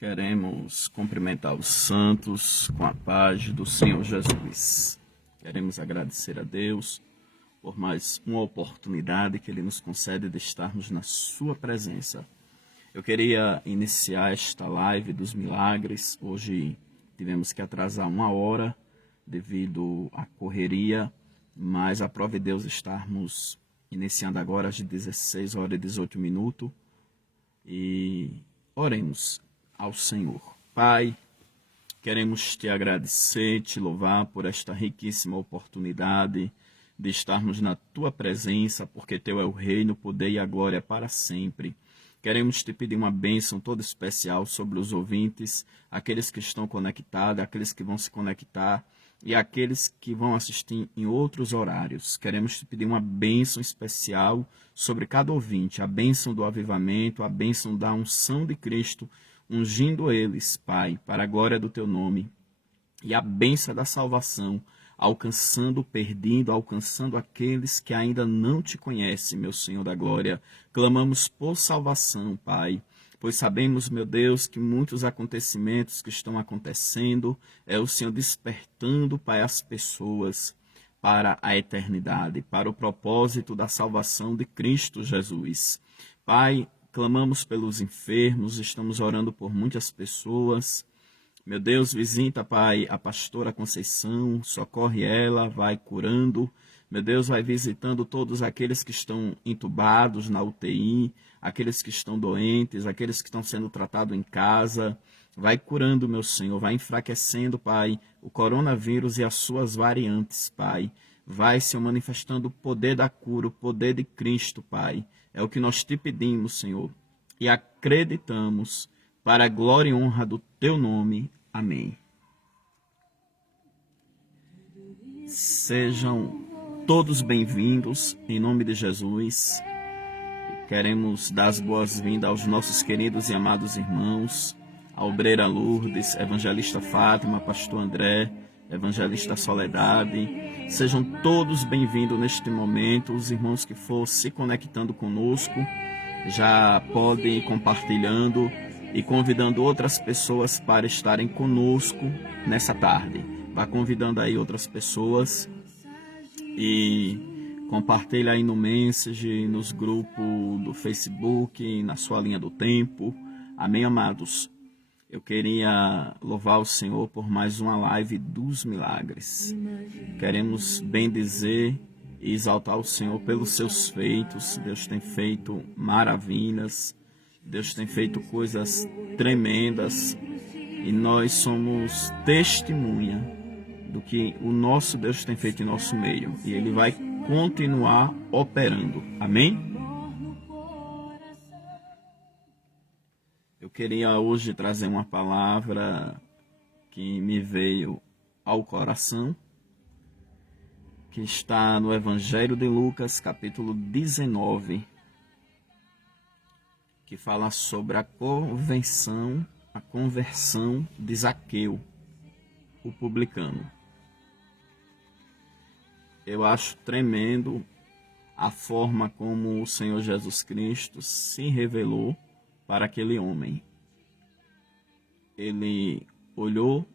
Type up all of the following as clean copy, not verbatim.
Queremos cumprimentar os santos com a paz do Senhor Jesus. Queremos agradecer a Deus por mais uma oportunidade que Ele nos concede de estarmos na sua presença. Eu queria iniciar esta live dos milagres. Hoje tivemos que atrasar 1 hora devido à correria, mas aprove Deus estarmos iniciando agora às 16h18. E oremos ao Senhor. Pai, queremos te agradecer, te louvar por esta riquíssima oportunidade de estarmos na tua presença, porque teu é o reino, o poder e a glória para sempre. Queremos te pedir uma bênção toda especial sobre os ouvintes, aqueles que estão conectados, aqueles que vão se conectar e aqueles que vão assistir em outros horários. Queremos te pedir uma bênção especial sobre cada ouvinte, a bênção do avivamento, a bênção da unção de Cristo, ungindo eles, Pai, para a glória do teu nome, e a bênção da salvação, alcançando o perdido, alcançando aqueles que ainda não te conhecem, meu Senhor da glória. Clamamos por salvação, Pai, pois sabemos, meu Deus, que muitos acontecimentos que estão acontecendo é o Senhor despertando, Pai, as pessoas para a eternidade, para o propósito da salvação de Cristo Jesus. Pai, clamamos pelos enfermos, estamos orando por muitas pessoas. Meu Deus, visita, Pai, a pastora Conceição, socorre ela, vai curando. Meu Deus, vai visitando todos aqueles que estão entubados na UTI, aqueles que estão doentes, aqueles que estão sendo tratados em casa. Vai curando, meu Senhor, vai enfraquecendo, Pai, o coronavírus e as suas variantes, Pai. Vai se manifestando o poder da cura, o poder de Cristo, Pai. É o que nós te pedimos, Senhor, e acreditamos para a glória e honra do teu nome. Amém. Sejam todos bem-vindos, em nome de Jesus. Queremos dar as boas-vindas aos nossos queridos e amados irmãos, a obreira Lourdes, evangelista Fátima, pastor André, evangelista Soledade. Sejam todos bem-vindos neste momento. Os irmãos que for se conectando conosco, já podem ir compartilhando e convidando outras pessoas para estarem conosco nessa tarde. Vá convidando aí outras pessoas e compartilha aí no Message, nos grupos do Facebook, na sua linha do tempo. Amém, amados? Eu queria louvar o Senhor por mais uma live dos milagres. Queremos bendizer e exaltar o Senhor pelos seus feitos. Deus tem feito maravilhas. Deus tem feito coisas tremendas. E nós somos testemunha do que o nosso Deus tem feito em nosso meio. E Ele vai continuar operando. Amém? Eu queria hoje trazer uma palavra que me veio ao coração, que está no Evangelho de Lucas, capítulo 19, que fala sobre a conversão de Zaqueu, o publicano. Eu acho tremendo a forma como o Senhor Jesus Cristo se revelou para aquele homem. Ele olhou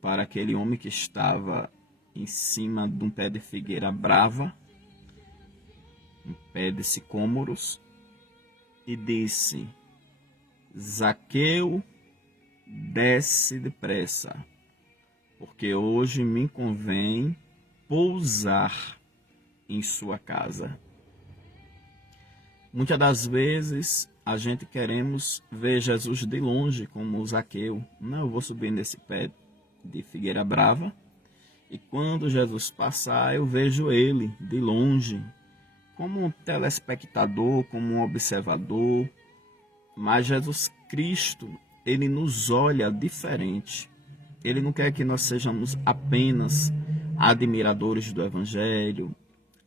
para aquele homem que estava em cima de um pé de figueira brava, um pé de sicômoros, e disse: Zaqueu, desce depressa, porque hoje me convém pousar em sua casa. Muitas das vezes a gente queremos ver Jesus de longe, como Zaqueu. Não, eu vou subir nesse pé de figueira brava, e quando Jesus passar, eu vejo ele de longe, como um telespectador, como um observador. Mas Jesus Cristo, ele nos olha diferente. Ele não quer que nós sejamos apenas admiradores do Evangelho,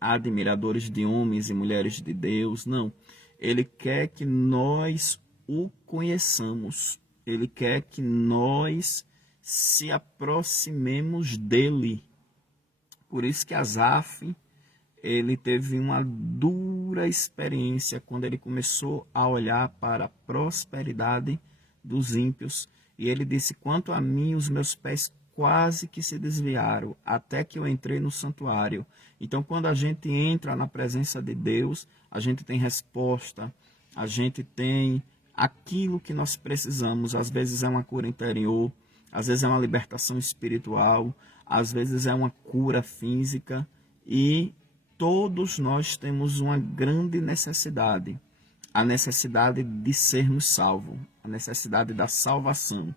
admiradores de homens e mulheres de Deus, não. Ele quer que nós o conheçamos. Ele quer que nós se aproximemos dele. Por isso que Asaf, ele teve uma dura experiência quando ele começou a olhar para a prosperidade dos ímpios. E ele disse: quanto a mim, os meus pés quase que se desviaram, até que eu entrei no santuário. Então, quando a gente entra na presença de Deus, a gente tem resposta, a gente tem aquilo que nós precisamos. Às vezes é uma cura interior, às vezes é uma libertação espiritual, às vezes é uma cura física, e todos nós temos uma grande necessidade, a necessidade de sermos salvos, a necessidade da salvação,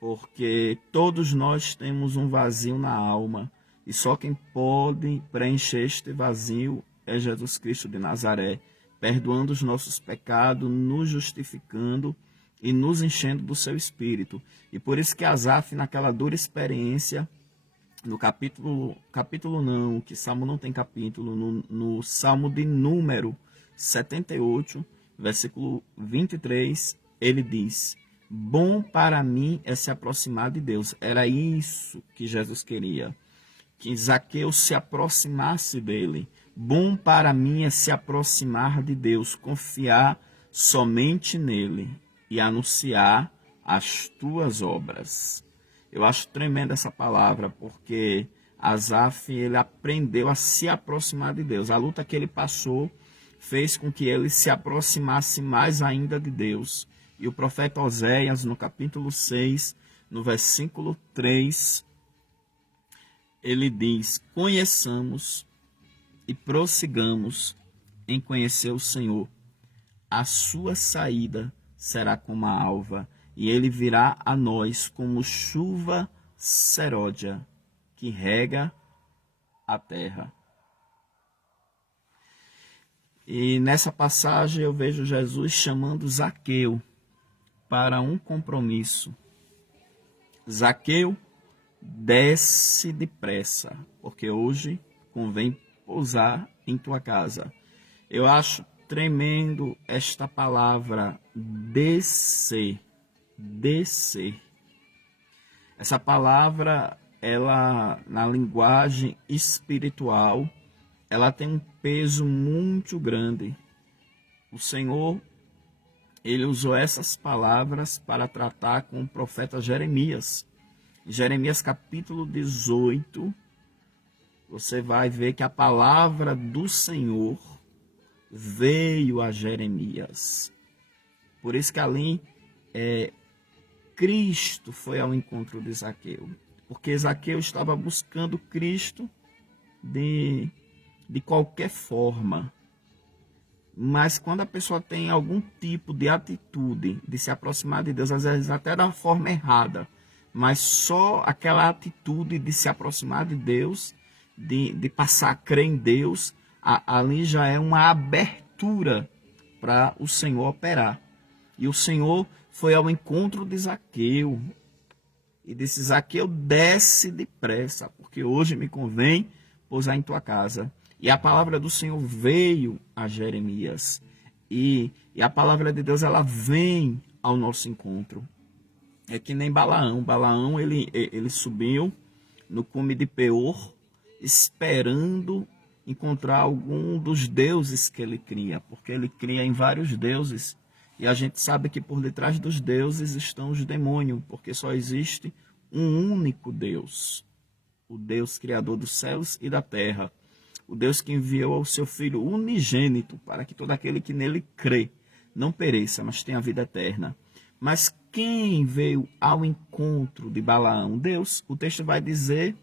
porque todos nós temos um vazio na alma, e só quem pode preencher este vazio é Jesus Cristo de Nazaré, perdoando os nossos pecados, nos justificando e nos enchendo do seu Espírito. E por isso que Asaf, naquela dura experiência, no capítulo não, que Salmo não tem capítulo, no Salmo de número 78, versículo 23, ele diz: bom para mim é se aproximar de Deus. Era isso que Jesus queria, que Zaqueu se aproximasse dele. Bom para mim é se aproximar de Deus, confiar somente nele e anunciar as tuas obras. Eu acho tremenda essa palavra, porque Asaf, ele aprendeu a se aproximar de Deus. A luta que ele passou fez com que ele se aproximasse mais ainda de Deus. E o profeta Oséias, no capítulo 6, no versículo 3, ele diz: conheçamos e prossigamos em conhecer o Senhor. A sua saída será como a alva, e ele virá a nós como chuva seródia, que rega a terra. E nessa passagem eu vejo Jesus chamando Zaqueu para um compromisso. Zaqueu, desce depressa, porque hoje convém pousar em tua casa. Eu acho tremendo esta palavra descer, descer. Essa palavra, ela na linguagem espiritual, ela tem um peso muito grande. O Senhor, ele usou essas palavras para tratar com o profeta Jeremias. Em Jeremias capítulo 18, você vai ver que a palavra do Senhor veio a Jeremias. Por isso que ali Cristo foi ao encontro de Zaqueu. Porque Zaqueu estava buscando Cristo de qualquer forma. Mas quando a pessoa tem algum tipo de atitude de se aproximar de Deus, às vezes até da forma errada, mas só aquela atitude de se aproximar de Deus, de passar a crer em Deus, ali já é uma abertura para o Senhor operar. E o Senhor foi ao encontro de Zaqueu e disse: Zaqueu, desce depressa, porque hoje me convém pousar em tua casa. E a palavra do Senhor veio a Jeremias. E a palavra de Deus, ela vem ao nosso encontro. É que nem Balaão. Balaão, ele subiu no cume de Peor, esperando encontrar algum dos deuses que ele cria. Porque ele cria em vários deuses. E a gente sabe que por detrás dos deuses estão os demônios. Porque só existe um único Deus. O Deus criador dos céus e da terra. O Deus que enviou ao seu Filho unigênito para que todo aquele que nele crê não pereça, mas tenha vida eterna. Mas quem veio ao encontro de Balaão? Deus. O texto vai dizer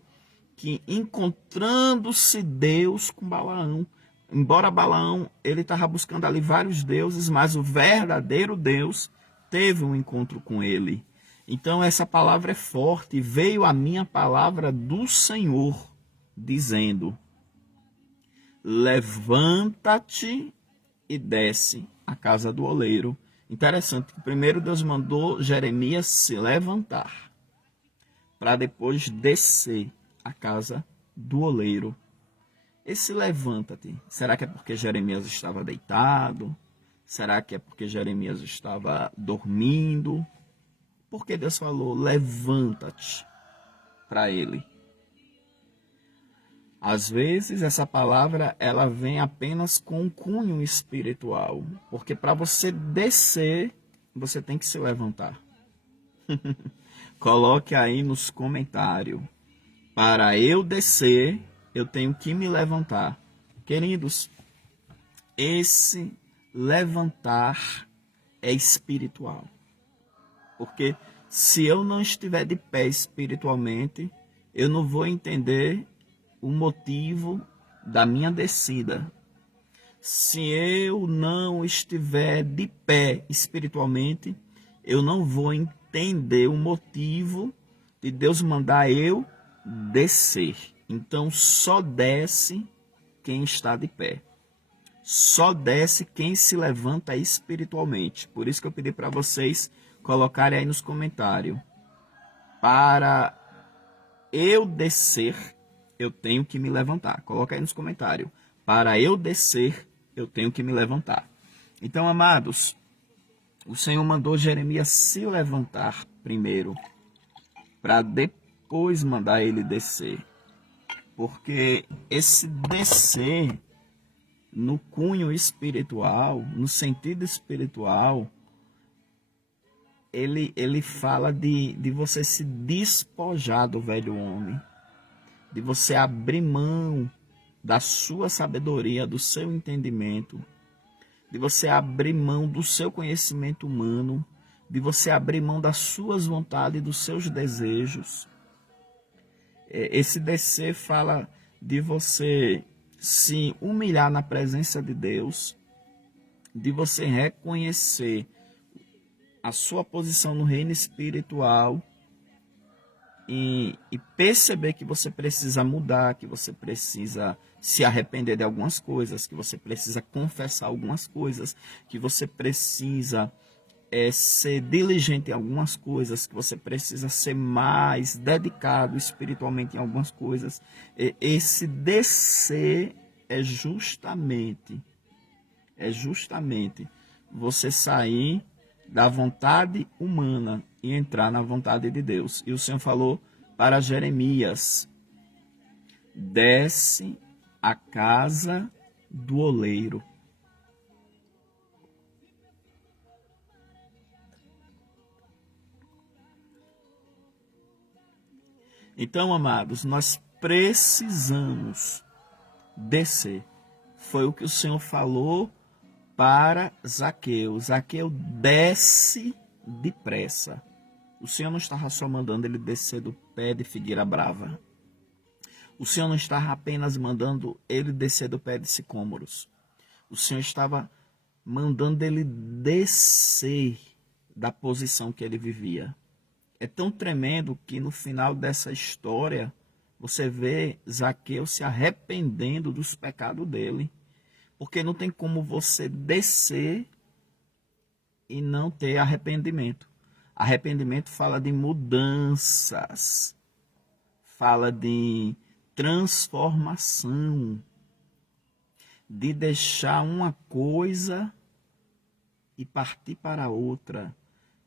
que encontrando-se Deus com Balaão, embora Balaão ele estava buscando ali vários deuses, mas o verdadeiro Deus teve um encontro com ele. Então essa palavra é forte. Veio a minha palavra do Senhor, dizendo: levanta-te e desce à casa do oleiro. Interessante que primeiro Deus mandou Jeremias se levantar, para depois descer à casa do oleiro. Esse levanta-te, será que é porque Jeremias estava deitado? Será que é porque Jeremias estava dormindo? Porque Deus falou, levanta-te para ele. Às vezes essa palavra ela vem apenas com um cunho espiritual, porque para você descer, você tem que se levantar. Coloque aí nos comentários. Para eu descer, eu tenho que me levantar. Queridos, esse levantar é espiritual. Porque se eu não estiver de pé espiritualmente, eu não vou entender o motivo da minha descida. Se eu não estiver de pé espiritualmente, eu não vou entender o motivo de Deus mandar eu descer. Então só desce quem está de pé. Só desce quem se levanta espiritualmente. Por isso que eu pedi para vocês colocarem aí nos comentários. Para eu descer, eu tenho que me levantar. Coloca aí nos comentários. Para eu descer, eu tenho que me levantar. Então, amados, o Senhor mandou Jeremias se levantar primeiro, para depois mandar ele descer. Porque esse descer, no cunho espiritual, no sentido espiritual, ele fala de você se despojar do velho homem, de você abrir mão da sua sabedoria, do seu entendimento, de você abrir mão do seu conhecimento humano, de você abrir mão das suas vontades, dos seus desejos. Esse descer fala de você se humilhar na presença de Deus, de você reconhecer a sua posição no reino espiritual e perceber que você precisa mudar, que você precisa se arrepender de algumas coisas, que você precisa confessar algumas coisas, que você precisa ser diligente em algumas coisas, que você precisa ser mais dedicado espiritualmente em algumas coisas. Esse descer é justamente você sair da vontade humana e entrar na vontade de Deus. E o Senhor falou para Jeremias: desce a casa do oleiro. Então, amados, nós precisamos descer. Foi o que o Senhor falou para Zaqueu. Zaqueu, desce depressa. O Senhor não estava só mandando ele descer do pé de figueira brava. O Senhor não estava apenas mandando ele descer do pé de sicômoros. O Senhor estava mandando ele descer da posição que ele vivia. É tão tremendo que no final dessa história você vê Zaqueu se arrependendo dos pecados dele. Porque não tem como você descer e não ter arrependimento. Arrependimento fala de mudanças, fala de transformação, de deixar uma coisa e partir para outra,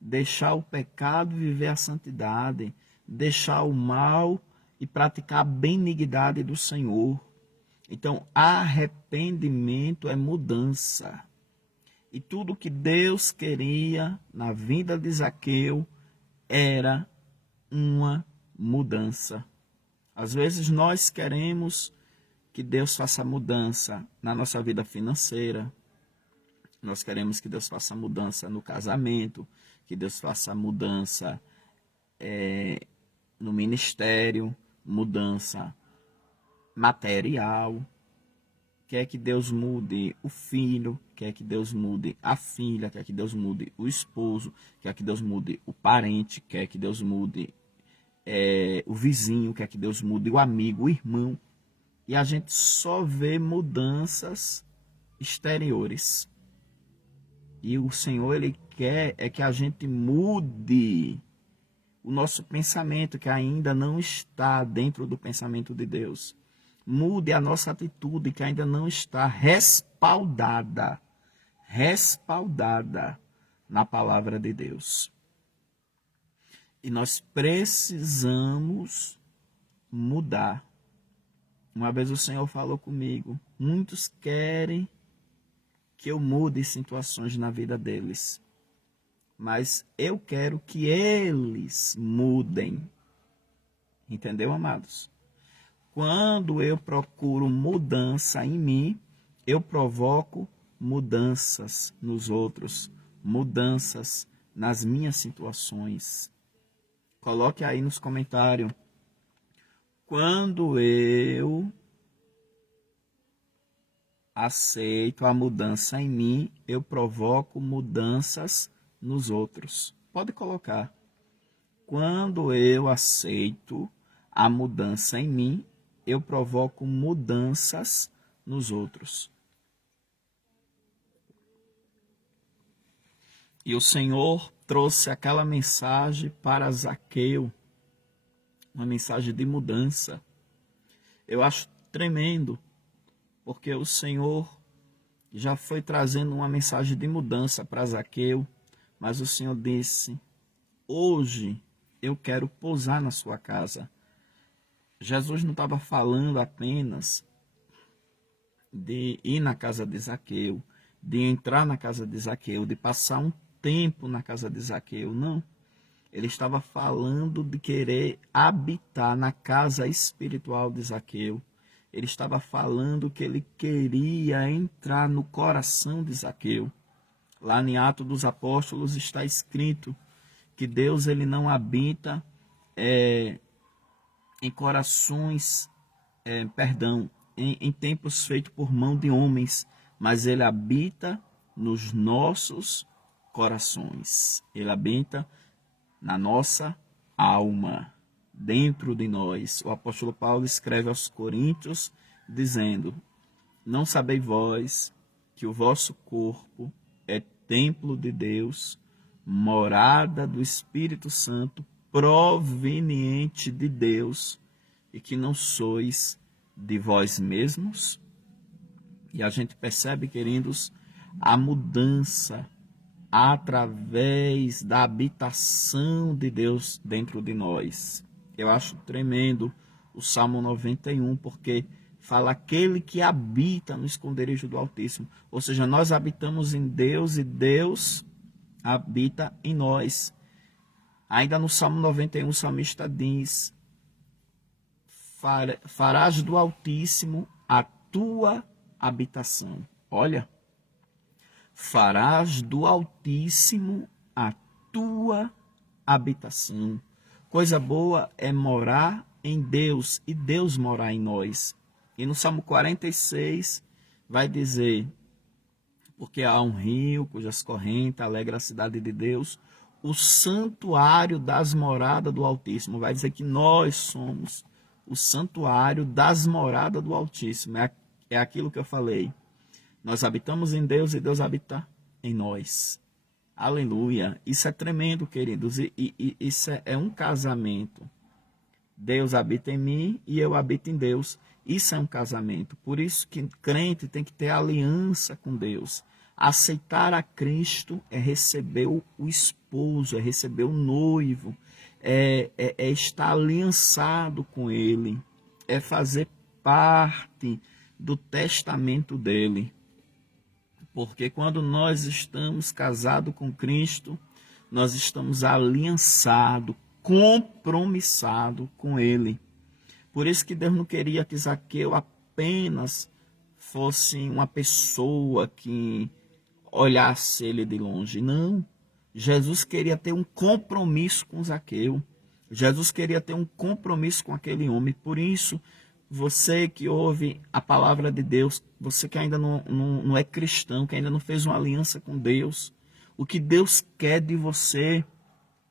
deixar o pecado e viver a santidade, deixar o mal e praticar a benignidade do Senhor. Então, arrependimento é mudança. E tudo que Deus queria na vida de Zaqueu era uma mudança. Às vezes nós queremos que Deus faça mudança na nossa vida financeira. Nós queremos que Deus faça mudança no casamento, que Deus faça mudança no ministério, mudança material. Quer que Deus mude o filho, quer que Deus mude a filha, quer que Deus mude o esposo, quer que Deus mude o parente, quer que Deus mude o vizinho, quer que Deus mude o amigo, o irmão. E a gente só vê mudanças exteriores. E o Senhor, Ele quer que a gente mude o nosso pensamento, que ainda não está dentro do pensamento de Deus. Mude a nossa atitude, que ainda não está respaldada na palavra de Deus. E nós precisamos mudar. Uma vez o Senhor falou comigo: muitos querem que eu mude situações na vida deles, mas eu quero que eles mudem. Entendeu, amados? Quando eu procuro mudança em mim, eu provoco mudanças nos outros, mudanças nas minhas situações. Coloque aí nos comentários. Quando eu aceito a mudança em mim, eu provoco mudanças nos outros. Pode colocar. Quando eu aceito a mudança em mim, eu provoco mudanças nos outros. E o Senhor trouxe aquela mensagem para Zaqueu, uma mensagem de mudança. Eu acho tremendo, porque o Senhor já foi trazendo uma mensagem de mudança para Zaqueu, mas o Senhor disse: hoje eu quero pousar na sua casa. Jesus não estava falando apenas de ir na casa de Zaqueu, de entrar na casa de Zaqueu, de passar um tempo na casa de Zaqueu, não. Ele estava falando de querer habitar na casa espiritual de Zaqueu. Ele estava falando que ele queria entrar no coração de Zaqueu. Lá em Atos dos Apóstolos está escrito que Deus ele não habita em corações, em templos feitos por mão de homens, mas ele habita nos nossos corações. Ele habita na nossa alma, dentro de nós. O apóstolo Paulo escreve aos Coríntios dizendo: não sabeis vós que o vosso corpo é templo de Deus, morada do Espírito Santo, proveniente de Deus, e que não sois de vós mesmos? E a gente percebe, queridos, a mudança através da habitação de Deus dentro de nós. Eu acho tremendo o Salmo 91, porque fala aquele que habita no esconderijo do Altíssimo. Ou seja, nós habitamos em Deus e Deus habita em nós. Ainda no Salmo 91, o salmista diz: farás do Altíssimo a tua habitação. Olha, farás do Altíssimo a tua habitação. Coisa boa é morar em Deus e Deus morar em nós. E no Salmo 46 vai dizer: porque há um rio cujas correntes alegra a cidade de Deus, o santuário das moradas do Altíssimo. Vai dizer que nós somos o santuário das moradas do Altíssimo. É aquilo que eu falei. Nós habitamos em Deus e Deus habita em nós. Aleluia. Isso é tremendo, queridos. E isso é um casamento. Deus habita em mim e eu habito em Deus. Isso é um casamento. Por isso que crente tem que ter aliança com Deus. Aceitar a Cristo é receber o esposo, é receber o noivo, é estar aliançado com Ele, é fazer parte do testamento dele. Porque quando nós estamos casados com Cristo, nós estamos aliançados, compromissados com Ele. Por isso que Deus não queria que Zaqueu apenas fosse uma pessoa que olhasse ele de longe. Não. Jesus queria ter um compromisso com Zaqueu. Jesus queria ter um compromisso com aquele homem. Por isso, você que ouve a palavra de Deus, você que ainda não é cristão, que ainda não fez uma aliança com Deus, o que Deus quer de você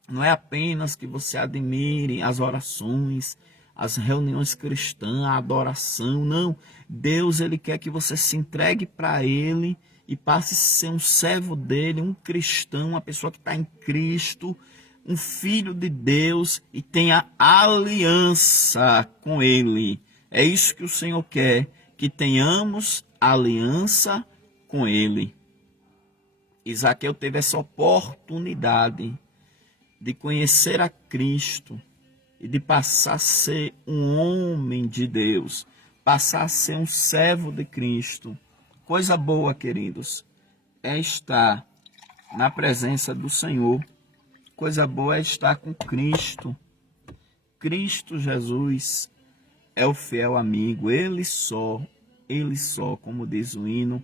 não é apenas que você admire as orações, as reuniões cristãs, a adoração, não. Deus, ele quer que você se entregue para Ele e passe a ser um servo dele, um cristão, uma pessoa que está em Cristo, um filho de Deus e tenha aliança com Ele. É isso que o Senhor quer, que tenhamos aliança com Ele. Zaqueu teve essa oportunidade de conhecer a Cristo e de passar a ser um homem de Deus, passar a ser um servo de Cristo. Coisa boa, queridos, é estar na presença do Senhor. Coisa boa é estar com Cristo. Cristo Jesus é o fiel amigo, Ele só, como diz o hino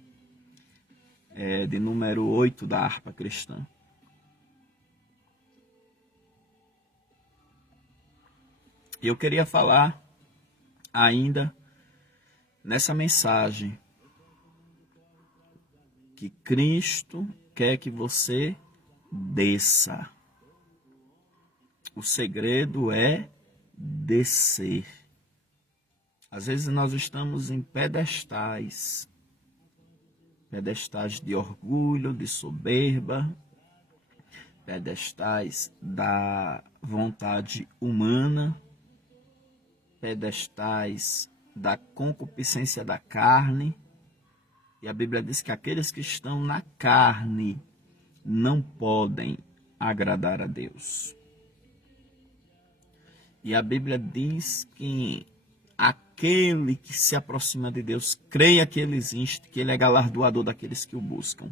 de número 8 da harpa cristã. Eu queria falar ainda nessa mensagem que Cristo quer que você desça. O segredo é descer. Às vezes nós estamos em pedestais de orgulho, de soberba, pedestais da vontade humana, pedestais da concupiscência da carne. E a Bíblia diz que aqueles que estão na carne não podem agradar a Deus. E a Bíblia diz que aquele que se aproxima de Deus, creia que Ele existe, que Ele é galardoador daqueles que o buscam.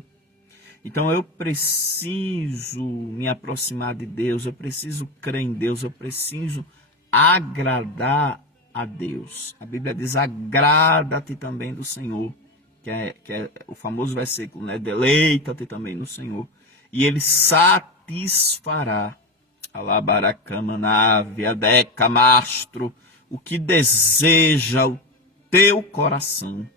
Então eu preciso me aproximar de Deus, eu preciso crer em Deus, eu preciso agradar a Deus. A Bíblia diz, agrada-te também do Senhor, que é o famoso versículo, né? Deleita-te também no Senhor, e Ele satisfará, alabaracama, adeca, mastro, o que deseja o teu coração.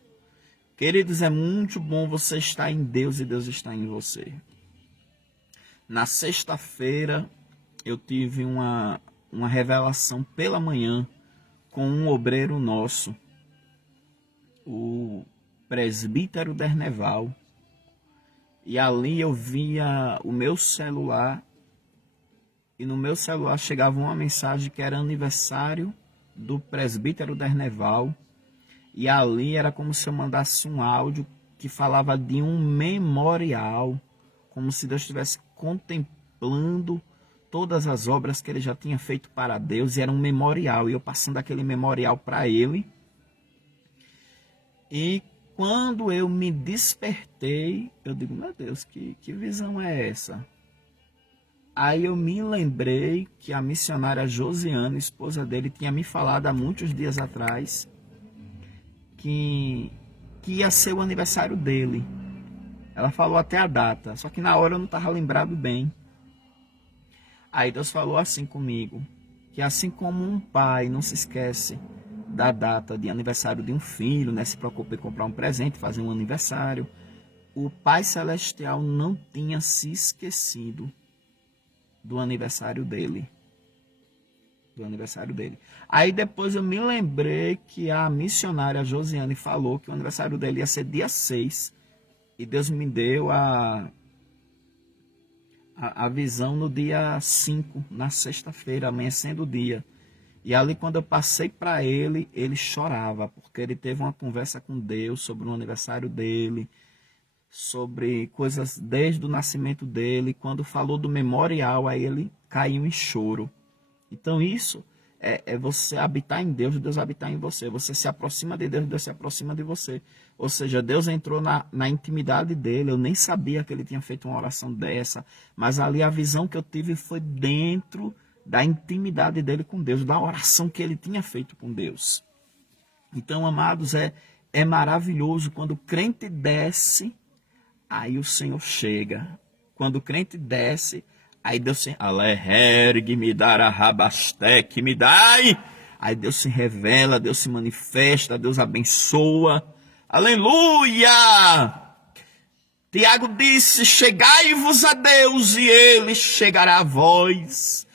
Queridos, é muito bom você estar em Deus e Deus estar em você. Na sexta-feira, eu tive uma revelação pela manhã com um obreiro nosso, o presbítero Derneval. E ali eu via o meu celular, e no meu celular chegava uma mensagem que era aniversário do presbítero Derneval. E ali era como se eu mandasse um áudio que falava de um memorial, como se Deus estivesse contemplando todas as obras que ele já tinha feito para Deus, e era um memorial, e eu passando aquele memorial para ele. E quando eu me despertei, eu digo, meu Deus, que visão é essa? Aí eu me lembrei que a missionária Josiane, esposa dele, tinha me falado há muitos dias atrás que ia ser o aniversário dele. Ela falou até a data, só que na hora eu não estava lembrado bem. Aí Deus falou assim comigo, que assim como um pai não se esquece da data de aniversário de um filho, né, se preocupa em comprar um presente, fazer um aniversário, o Pai Celestial não tinha se esquecido do aniversário dele. Aí depois eu me lembrei que a missionária Josiane falou que o aniversário dele ia ser dia 6. E Deus me deu a visão no dia 5, na sexta-feira, amanhecendo o dia. E ali quando eu passei para ele, ele chorava, porque ele teve uma conversa com Deus sobre o aniversário dele, sobre coisas desde o nascimento dele. Quando falou do memorial, aí ele caiu em choro. Então isso é você habitar em Deus, Deus habitar em você. Você se aproxima de Deus, Deus se aproxima de você. Ou seja, Deus entrou na intimidade dele. Eu nem sabia que ele tinha feito uma oração dessa. Mas ali a visão que eu tive foi dentro da intimidade dele com Deus, da oração que ele tinha feito com Deus. Então, amados, é maravilhoso quando o crente desce, aí o Senhor chega. Quando o crente desce, aí Deus se... Alehergue, me dará rabasteque, me dai. Aí Deus se revela, Deus se manifesta, Deus abençoa. Aleluia! Tiago disse, chegai-vos a Deus e Ele chegará a vós.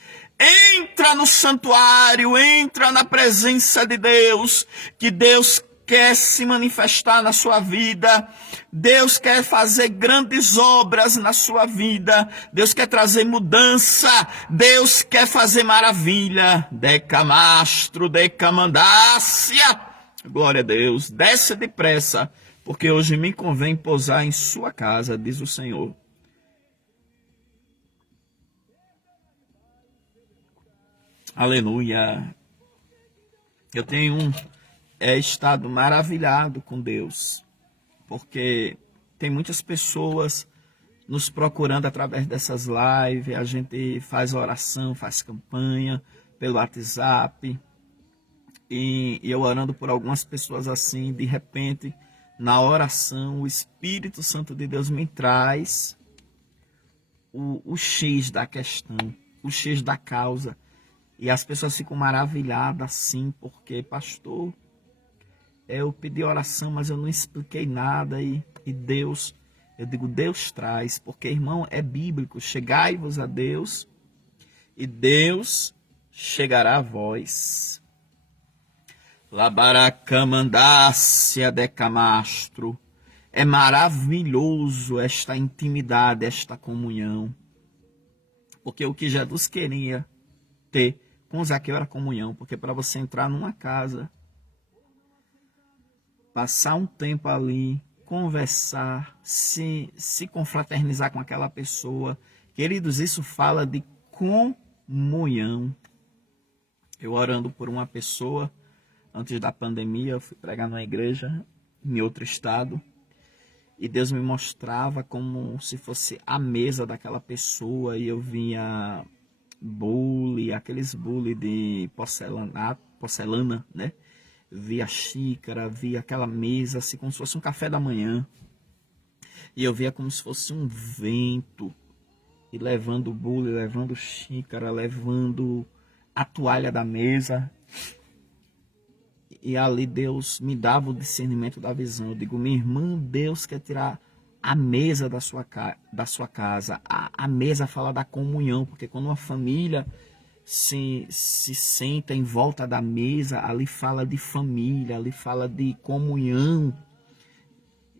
Entra no santuário, entra na presença de Deus, que Deus quer se manifestar na sua vida. Deus quer fazer grandes obras na sua vida. Deus quer trazer mudança. Deus quer fazer maravilha. Decamastro, decamandácia. Glória a Deus. Desce depressa, porque hoje me convém pousar em sua casa, diz o Senhor. Aleluia. Eu tenho estado maravilhado com Deus, porque tem muitas pessoas nos procurando através dessas lives. A gente faz oração, faz campanha pelo WhatsApp. E eu orando por algumas pessoas assim, de repente, na oração, o Espírito Santo de Deus me traz o X da questão, o X da causa. E as pessoas ficam maravilhadas assim, porque, pastor, eu pedi oração, mas eu não expliquei nada. E Deus, eu digo, Deus traz, porque, irmão, é bíblico. Chegai-vos a Deus e Deus chegará a vós. Labaracamandácia de Camastro. É maravilhoso esta intimidade, esta comunhão. Porque o que Jesus queria ter com Zaqueu era comunhão. Porque para você entrar numa casa, passar um tempo ali, conversar, se confraternizar com aquela pessoa. Queridos, isso fala de comunhão. Eu orando por uma pessoa, antes da pandemia, eu fui pregar numa igreja em outro estado. E Deus me mostrava como se fosse a mesa daquela pessoa. E eu via bule, aqueles bule de porcelana, né? Via xícara, via aquela mesa, assim como se fosse um café da manhã. E eu via como se fosse um vento. E levando bule, levando xícara, levando a toalha da mesa. E ali Deus me dava o discernimento da visão. Eu digo, minha irmã, Deus quer tirar a mesa da sua casa. A mesa fala da comunhão, porque quando uma família se senta em volta da mesa, ali fala de família, ali fala de comunhão.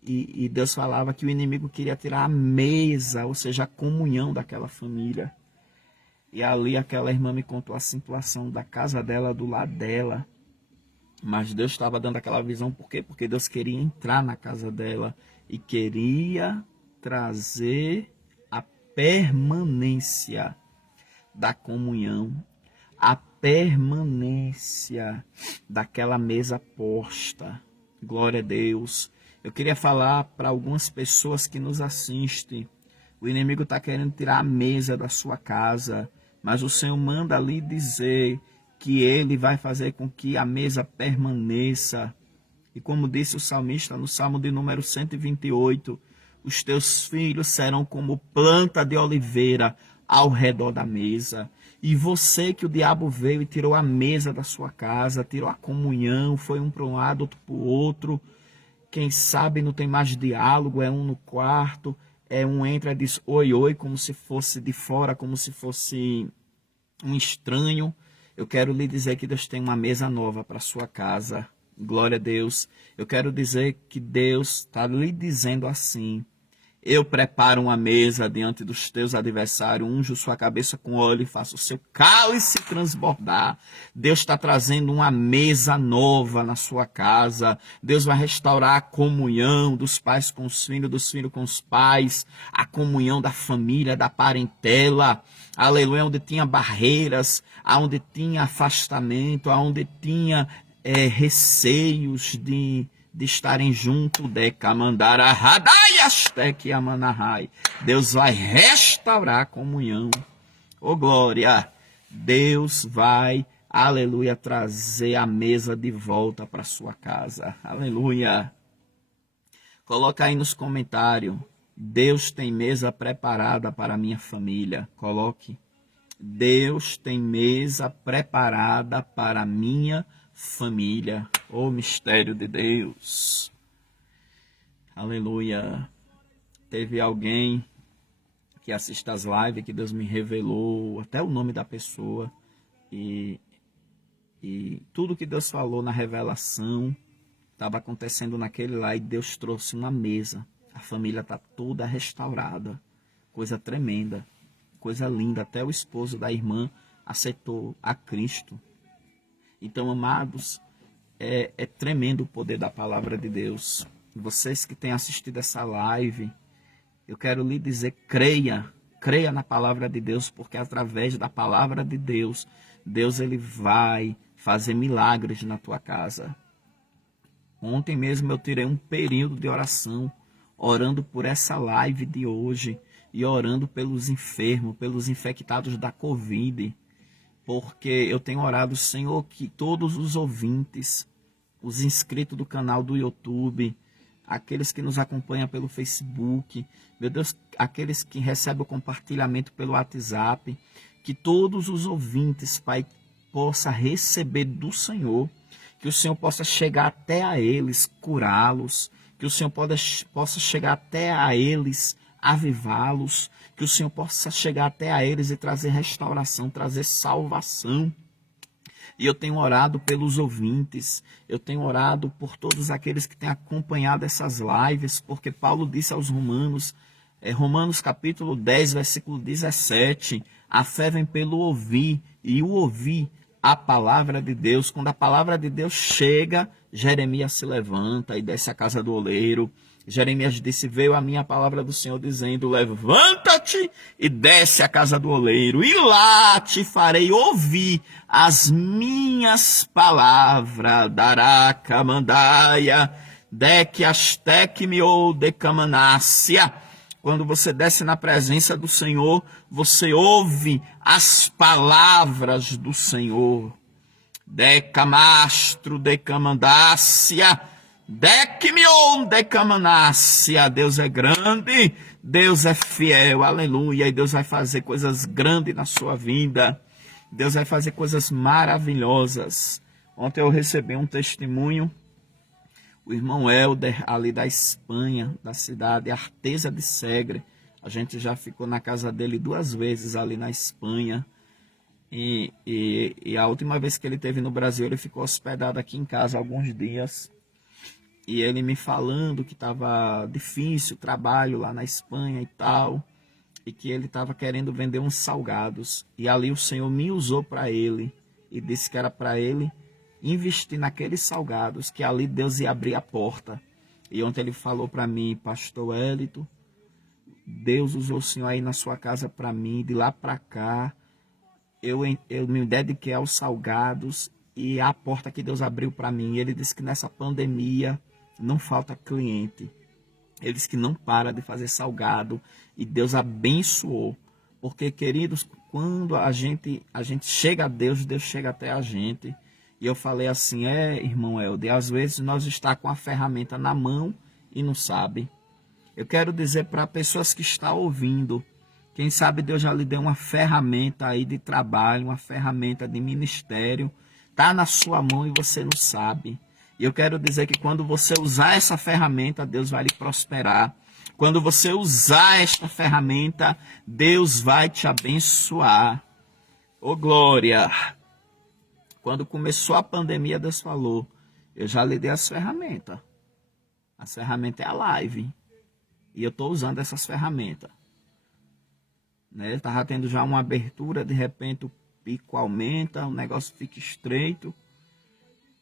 E Deus falava que o inimigo queria tirar a mesa, ou seja, a comunhão daquela família. E ali aquela irmã me contou a situação da casa dela, do lado dela. Mas Deus estava dando aquela visão, por quê? Porque Deus queria entrar na casa dela e queria trazer a permanência da comunhão, a permanência daquela mesa posta. Glória a Deus. Eu queria falar para algumas pessoas que nos assistem. O inimigo está querendo tirar a mesa da sua casa, mas o Senhor manda ali dizer que ele vai fazer com que a mesa permaneça. E como disse o salmista no Salmo de número 128, os teus filhos serão como planta de oliveira ao redor da mesa. E você que o diabo veio e tirou a mesa da sua casa, tirou a comunhão, foi um para um lado, outro para o outro. Quem sabe não tem mais diálogo, é um no quarto, é um entra e diz oi, oi, como se fosse de fora, como se fosse um estranho. Eu quero lhe dizer que Deus tem uma mesa nova para a sua casa. Glória a Deus. Eu quero dizer que Deus está lhe dizendo assim: eu preparo uma mesa diante dos teus adversários, unjo sua cabeça com óleo e faço o seu cálice transbordar. Deus está trazendo uma mesa nova na sua casa. Deus vai restaurar a comunhão dos pais com os filhos, dos filhos com os pais, a comunhão da família, da parentela. Aleluia, onde tinha barreiras, onde tinha afastamento, onde tinha receios de estarem junto de Kamandara Hadayastek Amanahai. Deus vai restaurar a comunhão. Oh glória! Deus vai, aleluia, trazer a mesa de volta para sua casa. Aleluia! Coloca aí nos comentários. Deus tem mesa preparada para a minha família. Coloque. Deus tem mesa preparada para a minha família. O mistério de Deus. Aleluia. Teve alguém que assiste as lives que Deus me revelou até o nome da pessoa. E tudo que Deus falou na revelação estava acontecendo naquele lá, e Deus trouxe uma mesa. A família está toda restaurada. Coisa tremenda. Coisa linda. Até o esposo da irmã aceitou a Cristo. Então, amados, é tremendo o poder da palavra de Deus. Vocês que têm assistido essa live, eu quero lhe dizer, creia na palavra de Deus, porque através da palavra de Deus, Deus ele vai fazer milagres na tua casa. Ontem mesmo eu tirei um período de oração, orando por essa live de hoje. e orando pelos enfermos, pelos infectados da Covid, porque eu tenho orado, Senhor, que todos os ouvintes, os inscritos do canal do YouTube, aqueles que nos acompanham pelo Facebook, meu Deus, aqueles que recebem o compartilhamento pelo WhatsApp, que todos os ouvintes, Pai, possa receber do Senhor, que o Senhor possa chegar até a eles, curá-los, que o Senhor possa chegar até a eles, avivá-los, que o Senhor possa chegar até a eles e trazer restauração, trazer salvação. E eu tenho orado pelos ouvintes, eu tenho orado por todos aqueles que têm acompanhado essas lives, porque Paulo disse aos Romanos, Romanos capítulo 10, versículo 17, a fé vem pelo ouvir, e o ouvir a palavra de Deus. Quando a palavra de Deus chega, Jeremias se levanta e desce à casa do oleiro. Jeremias disse, veio a minha palavra do Senhor dizendo, levanta-te e desce à casa do oleiro, e lá te farei ouvir as minhas palavras, daraca mandaia, dec astec miou decamanácia. Quando você desce na presença do Senhor, você ouve as palavras do Senhor. Decamastro, decamandácia, decimion, decamanácia. Deus é grande, Deus é fiel, aleluia. E Deus vai fazer coisas grandes na sua vida. Deus vai fazer coisas maravilhosas. Ontem eu recebi um testemunho. O irmão Helder, ali da Espanha, da cidade Artesa de Segre. A gente já ficou na casa dele 2 vezes ali na Espanha. E a última vez que ele esteve no Brasil, ele ficou hospedado aqui em casa alguns dias. E ele me falando que estava difícil o trabalho lá na Espanha e tal. E que ele estava querendo vender uns salgados. E ali o Senhor me usou para ele. E disse que era para ele investir naqueles salgados, que ali Deus ia abrir a porta. E ontem ele falou para mim, pastor Hélito, Deus usou o Senhor aí na sua casa para mim, de lá para cá, eu me dediquei aos salgados e a porta que Deus abriu para mim. Ele disse que nessa pandemia não falta cliente. Ele disse que não para de fazer salgado e Deus abençoou. Porque, queridos, quando a gente chega a Deus, Deus chega até a gente. E eu falei assim, irmão Helder, às vezes nós está com a ferramenta na mão e não sabe. Eu quero dizer para pessoas que estão ouvindo, quem sabe Deus já lhe deu uma ferramenta aí de trabalho, uma ferramenta de ministério, está na sua mão e você não sabe. E eu quero dizer que quando você usar essa ferramenta, Deus vai lhe prosperar. Quando você usar esta ferramenta, Deus vai te abençoar. Ô glória! Quando começou a pandemia, Deus falou, eu já lhe dei as ferramentas. As ferramentas é a live. E eu estou usando essas ferramentas. Né? Estava tendo já uma abertura, de repente o pico aumenta, o negócio fica estreito.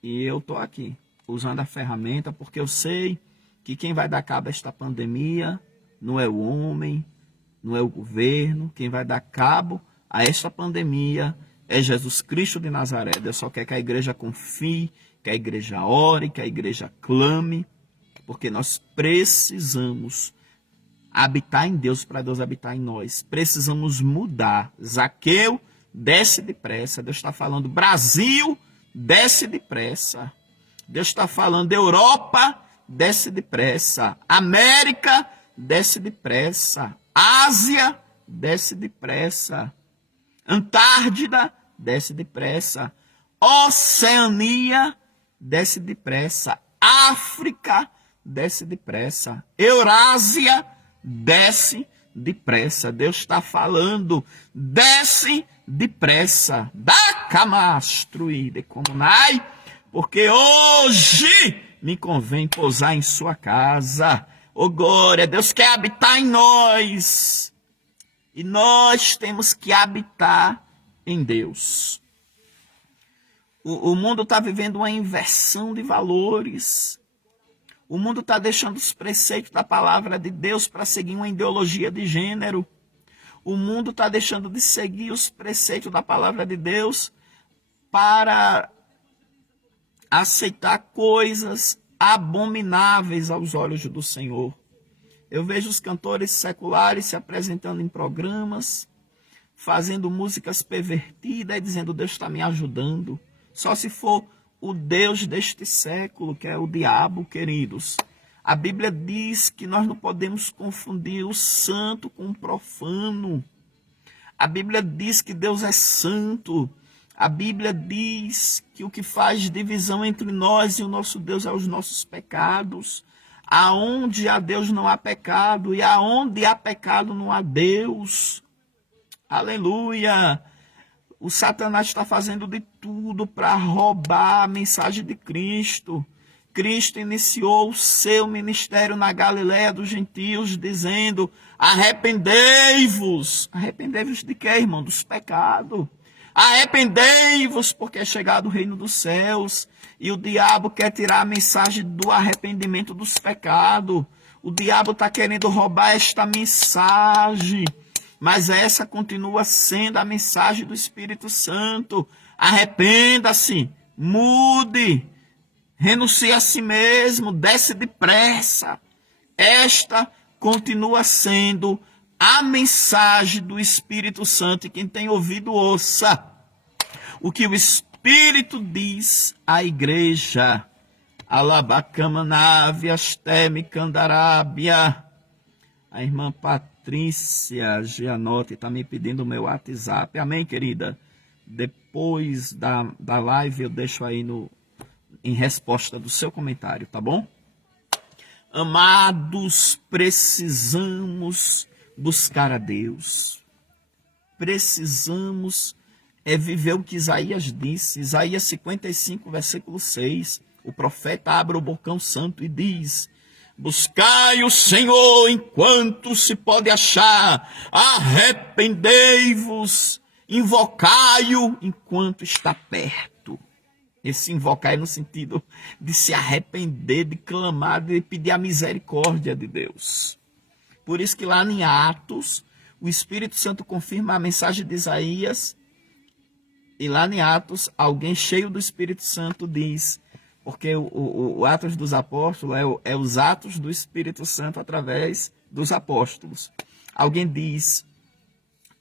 E eu estou aqui, usando a ferramenta, porque eu sei que quem vai dar cabo a esta pandemia não é o homem, não é o governo. Quem vai dar cabo a esta pandemia é Jesus Cristo de Nazaré. Deus só quer que a igreja confie, que a igreja ore, que a igreja clame, porque nós precisamos habitar em Deus para Deus habitar em nós. Precisamos mudar. Zaqueu, desce depressa. Deus está falando, Brasil, desce depressa. Deus está falando, Europa, desce depressa. América, desce depressa. Ásia, desce depressa. Antártida, desce depressa. Oceania, desce depressa. África, desce depressa. Eurásia, desce depressa. Deus está falando, desce depressa. Da camastro de comunai, porque hoje me convém pousar em sua casa. Ô glória, Deus quer habitar em nós. E nós temos que habitar em Deus. O mundo está vivendo uma inversão de valores. O mundo está deixando os preceitos da palavra de Deus para seguir uma ideologia de gênero. O mundo está deixando de seguir os preceitos da palavra de Deus para aceitar coisas abomináveis aos olhos do Senhor. Eu vejo os cantores seculares se apresentando em programas, fazendo músicas pervertidas e dizendo: Deus está me ajudando. Só se for o Deus deste século, que é o diabo, queridos. A Bíblia diz que nós não podemos confundir o santo com o profano. A Bíblia diz que Deus é santo. A Bíblia diz que o que faz divisão entre nós e o nosso Deus é os nossos pecados. Aonde há Deus não há pecado, e aonde há pecado não há Deus. Aleluia! O Satanás está fazendo de tudo para roubar a mensagem de Cristo. Cristo iniciou o seu ministério na Galiléia dos gentios, dizendo: arrependei-vos. Arrependei-vos de quê, irmão? Dos pecados. Arrependei-vos, porque é chegado o reino dos céus. E o diabo quer tirar a mensagem do arrependimento dos pecados. O diabo está querendo roubar esta mensagem. Mas essa continua sendo a mensagem do Espírito Santo. Arrependa-se, mude, renuncie a si mesmo, desce depressa. Esta continua sendo a mensagem do Espírito Santo. E quem tem ouvido, ouça o que o Espírito diz à igreja. Alabacamanave, Asteme, Candarábia. A irmã Patrícia Gianotti está me pedindo o meu WhatsApp. Amém, querida? Depois da live eu deixo aí em resposta do seu comentário, tá bom? Amados, precisamos buscar a Deus. Precisamos viver o que Isaías disse. Isaías 55, versículo 6. O profeta abre o bocão santo e diz: buscai o Senhor enquanto se pode achar, arrependei-vos, invocai-o enquanto está perto. Esse invocar é no sentido de se arrepender, de clamar, de pedir a misericórdia de Deus. Por isso que lá em Atos, o Espírito Santo confirma a mensagem de Isaías, e lá em Atos, alguém cheio do Espírito Santo diz, porque o Atos dos Apóstolos é os atos do Espírito Santo através dos apóstolos. Alguém diz: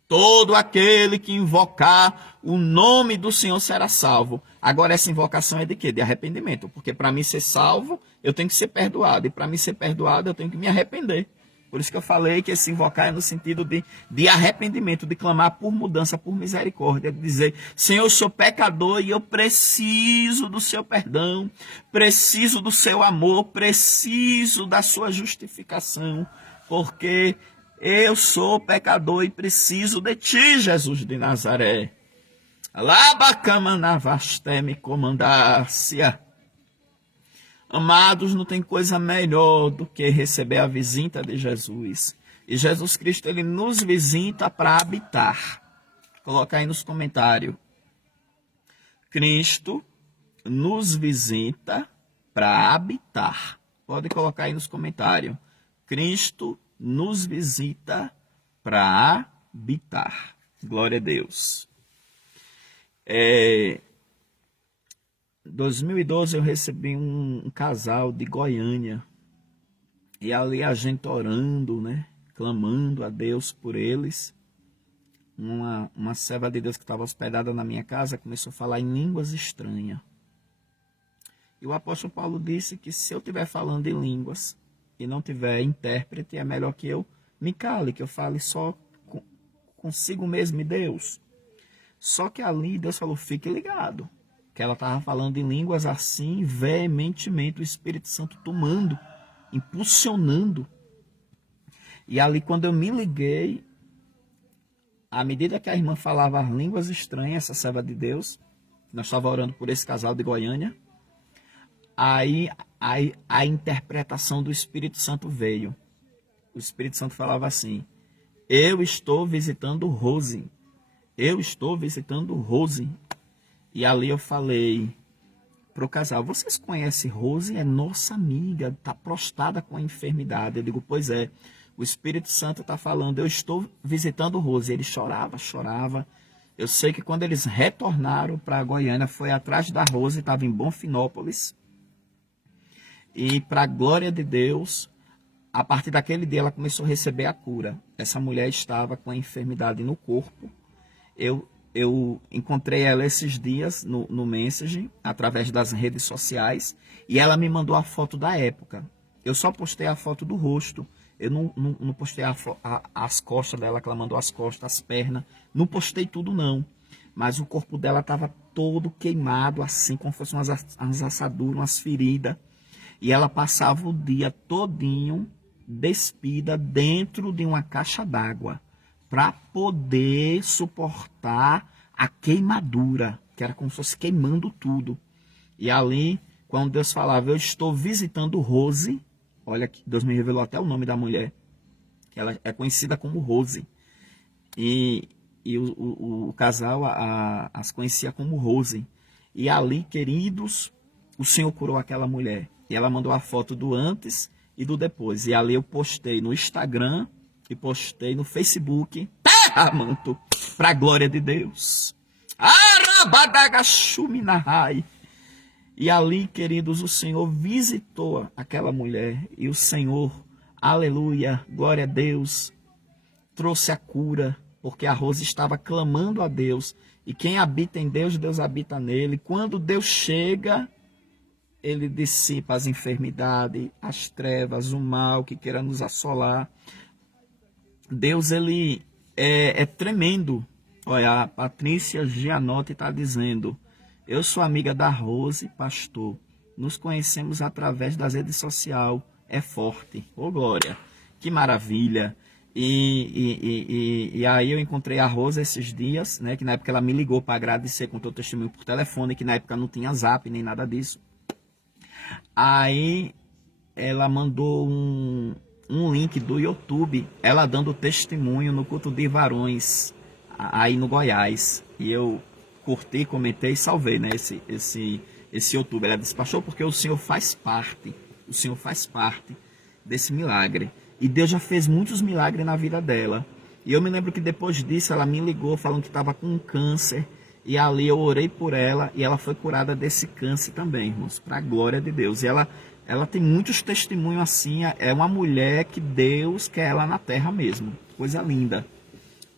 todo aquele que invocar o nome do Senhor será salvo. Agora essa invocação é de quê? De arrependimento. Porque para mim ser salvo, eu tenho que ser perdoado. E para mim ser perdoado, eu tenho que me arrepender. Por isso que eu falei que esse invocar é no sentido de arrependimento, de clamar por mudança, por misericórdia, de dizer: Senhor, eu sou pecador e eu preciso do seu perdão, preciso do seu amor, preciso da sua justificação, porque eu sou pecador e preciso de ti, Jesus de Nazaré. Alabacamanavasteme comandácia. Amados, não tem coisa melhor do que receber a visita de Jesus. E Jesus Cristo, ele nos visita para habitar. Coloca aí nos comentários. Cristo nos visita para habitar. Pode colocar aí nos comentários. Cristo nos visita para habitar. Glória a Deus. 2012 eu recebi um casal de Goiânia, e ali a gente orando, né, clamando a Deus por eles. Uma serva de Deus que estava hospedada na minha casa começou a falar em línguas estranhas. E o apóstolo Paulo disse que se eu estiver falando em línguas e não tiver intérprete, é melhor que eu me cale, que eu fale só consigo mesmo e Deus. Só que ali Deus falou: fique ligado, que ela estava falando em línguas assim, veementemente, o Espírito Santo tomando, impulsionando. E ali, quando eu me liguei, à medida que a irmã falava as línguas estranhas, essa serva de Deus, nós estávamos orando por esse casal de Goiânia, aí a interpretação do Espírito Santo veio. O Espírito Santo falava assim: eu estou visitando Rose. Eu estou visitando Rose. E ali eu falei para o casal: vocês conhecem Rose? É nossa amiga, está prostrada com a enfermidade. Eu digo: pois é, o Espírito Santo está falando, eu estou visitando Rose. Ele chorava. Eu sei que quando eles retornaram para Goiânia, foi atrás da Rose, estava em Bonfinópolis. E para a glória de Deus, A partir daquele dia ela começou a receber a cura. Essa mulher estava com a enfermidade no corpo. Eu encontrei ela esses dias no Messenger, através das redes sociais, e ela me mandou a foto da época. Eu só postei a foto do rosto. Eu não postei as costas dela, que ela mandou as costas, as pernas. Não postei tudo, não. Mas o corpo dela estava todo queimado, assim, como fossem umas assaduras, umas feridas. E ela passava o dia todinho despida dentro de uma caixa d'água para poder suportar a queimadura, que era como se fosse queimando tudo. E ali, quando Deus falava, eu estou visitando Rose, olha que Deus me revelou até o nome da mulher, que ela é conhecida como Rose. E o casal as conhecia como Rose. E ali, queridos, o Senhor curou aquela mulher. E ela mandou a foto do antes e do depois. E ali eu postei no Instagram e postei no Facebook. Terra, manto, para a glória de Deus. Arabadagashuminahai. E ali, queridos, o Senhor visitou aquela mulher. E o Senhor, aleluia, glória a Deus, trouxe a cura. Porque a Rose estava clamando a Deus. E quem habita em Deus, Deus habita nele. Quando Deus chega, ele dissipa as enfermidades, as trevas, o mal que queira nos assolar. Deus, ele é tremendo. Olha, a Patrícia Gianotti está dizendo: eu sou amiga da Rose, pastor. Nos conhecemos através das redes sociais. É forte. Ô, glória. Que maravilha. E aí eu encontrei a Rose esses dias, né? Que na época ela me ligou para agradecer, contou o testemunho por telefone, que na época não tinha zap nem nada disso. Aí ela mandou um link do YouTube, ela dando testemunho no culto de varões, aí no Goiás. E eu curti, comentei e salvei, né, esse YouTube. Ela disse: pastor, porque o Senhor faz parte desse milagre. E Deus já fez muitos milagres na vida dela. E eu me lembro que depois disso ela me ligou falando que estava com um câncer. E ali eu orei por ela e ela foi curada desse câncer também, irmãos, para a glória de Deus. E ela tem muitos testemunhos assim. É uma mulher que Deus quer ela na terra mesmo. Coisa linda.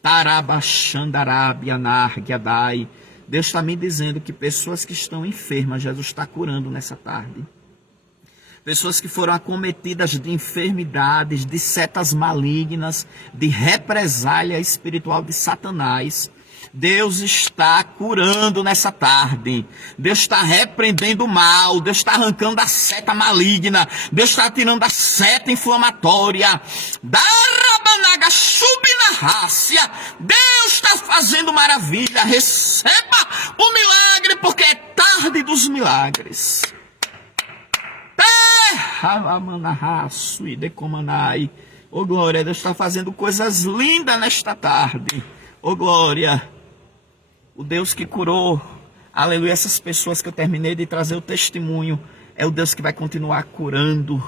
Tarabachandarabianargiadai. Deus está me dizendo que pessoas que estão enfermas, Jesus está curando nessa tarde. Pessoas que foram acometidas de enfermidades, de setas malignas, de represália espiritual de Satanás. Deus está curando nessa tarde. Deus está repreendendo o mal. Deus está arrancando a seta maligna. Deus está tirando a seta inflamatória. Deus está fazendo maravilha. Receba o milagre, porque é tarde dos milagres. Oh, glória, Deus está fazendo coisas lindas nesta tarde. Oh, glória. O Deus que curou, aleluia, essas pessoas que eu terminei de trazer o testemunho, é o Deus que vai continuar curando.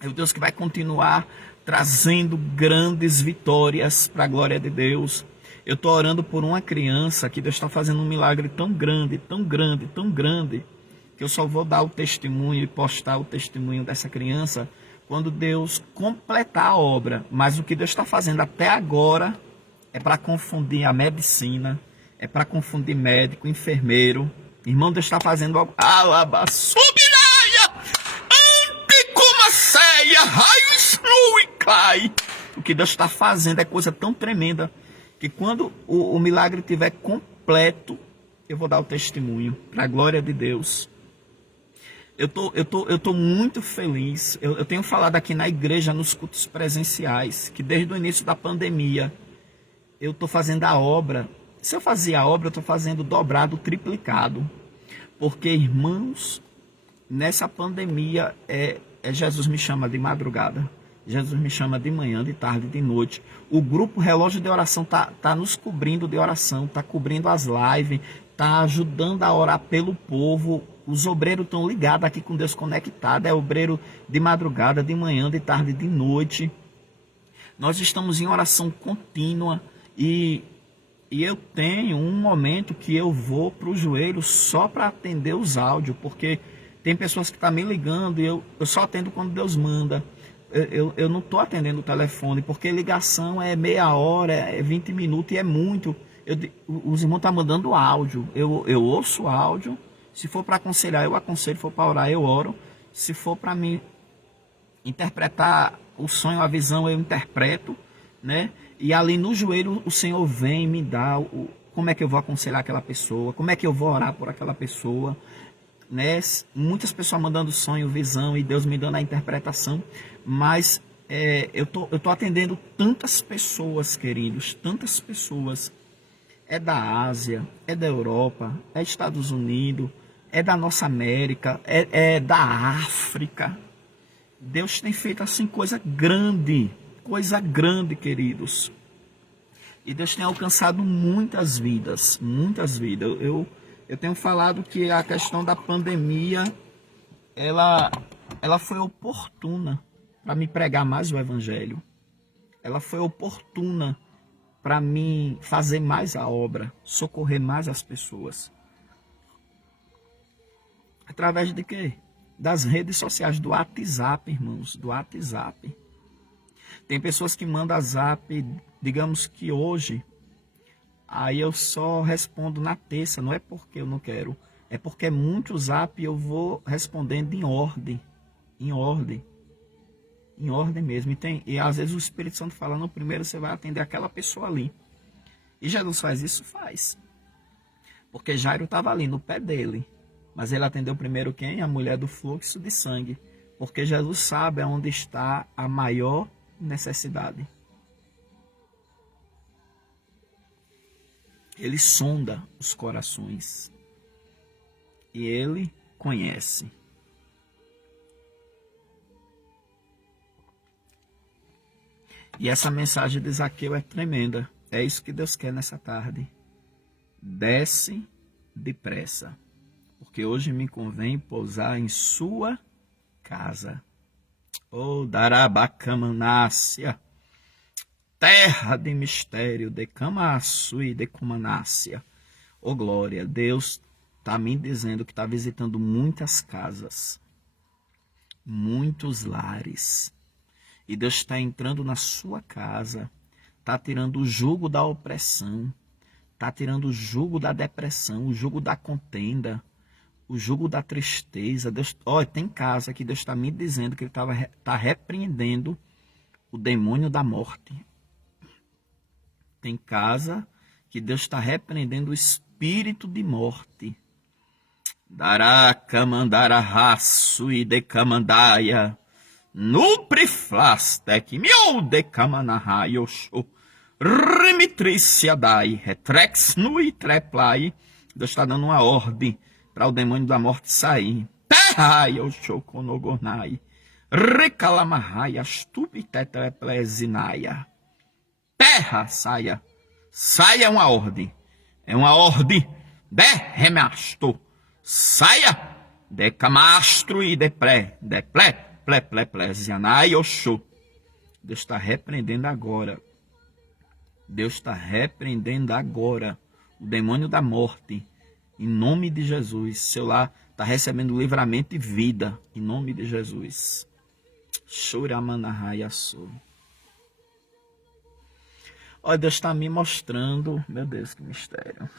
É o Deus que vai continuar trazendo grandes vitórias para a glória de Deus. Eu estou orando por uma criança que Deus está fazendo um milagre tão grande, tão grande, tão grande, que eu só vou dar o testemunho e postar o testemunho dessa criança quando Deus completar a obra. Mas o que Deus está fazendo até agora é para confundir a medicina, é para confundir médico, enfermeiro. Irmão, Deus está fazendo algo. Alabaçubinaia, anticomaceia, raio e cai. O que Deus está fazendo é coisa tão tremenda que quando o milagre estiver completo, eu vou dar o testemunho para a glória de Deus. Eu tô muito feliz. Eu tenho falado aqui na igreja, nos cultos presenciais, que desde o início da pandemia, eu estou fazendo a obra. Se eu fazia a obra, eu estou fazendo dobrado, triplicado. Porque, irmãos, nessa pandemia, Jesus me chama de madrugada. Jesus me chama de manhã, de tarde, de noite. O grupo Relógio de Oração tá nos cobrindo de oração, tá cobrindo as lives, tá ajudando a orar pelo povo. Os obreiros estão ligados aqui com Deus conectado. É obreiro de madrugada, de manhã, de tarde, de noite. Nós estamos em oração contínua. E eu tenho um momento que eu vou para o joelho só para atender os áudios. Porque tem pessoas que estão me ligando e eu só atendo quando Deus manda. eu não estou atendendo o telefone, porque ligação é meia hora, é 20 minutos e é muito. Os irmãos estão mandando áudio. Eu ouço o áudio. Se for para aconselhar, eu aconselho. Se for para orar, eu oro. Se for para mim interpretar o sonho, a visão, eu interpreto, né? E ali no joelho o Senhor vem e me dá como é que eu vou aconselhar aquela pessoa, como é que eu vou orar por aquela pessoa, né? Muitas pessoas mandando sonho, visão e Deus me dando a interpretação, mas eu tô atendendo tantas pessoas, queridos, tantas pessoas. É da Ásia, é da Europa, é Estados Unidos, é da nossa América, é da África. Deus tem feito assim coisa grande, queridos. E Deus tem alcançado muitas vidas, muitas vidas. Eu tenho falado que a questão da pandemia, ela foi oportuna para me pregar mais o Evangelho. Ela foi oportuna para mim fazer mais a obra, socorrer mais as pessoas. Através de quê? Das redes sociais, do WhatsApp, irmãos, do WhatsApp. Tem pessoas que mandam zap, digamos que hoje, aí eu só respondo na terça, não é porque eu não quero, é porque é muito zap e eu vou respondendo em ordem mesmo. E às vezes o Espírito Santo fala, no primeiro você vai atender aquela pessoa ali. E Jesus faz isso? Faz. Porque Jairo estava ali no pé dele. Mas ele atendeu primeiro quem? A mulher do fluxo de sangue. Porque Jesus sabe onde está a maior necessidade. Ele sonda os corações. E ele conhece. E essa mensagem de Zaqueu é tremenda. É isso que Deus quer nessa tarde. Desce depressa, porque hoje me convém pousar em sua casa. Oh, Darabacamanácia, terra de mistério, de Camaçu e de Cumanácia. Oh, glória, Deus está me dizendo que está visitando muitas casas, muitos lares. E Deus está entrando na sua casa, está tirando o jugo da opressão, está tirando o jugo da depressão, o jugo da contenda, o jugo da tristeza. Deus, tem casa que Deus está me dizendo que Ele está repreendendo o demônio da morte. Tem casa que Deus está repreendendo o espírito de morte. Daracamandarahaçu e decamandaia. Nupriflastec, miou decamanahaiosho. Rimitricia dai, retrex nui treplai. Deus está dando uma ordem para o demônio da morte sair. Terrai, o choconogonai. Recalamahai, astupitetreplesinaya. Terra, saia. Saia é uma ordem. É uma ordem. De remasto. Saia. De camastro e de pré. De plé. Pleplesianai, oxô. Deus está repreendendo agora. Deus está repreendendo agora o demônio da morte. Em nome de Jesus. Seu lar está recebendo livramento e vida. Em nome de Jesus. Churamanahaiaçô. Olha, Deus está me mostrando. Meu Deus, que mistério.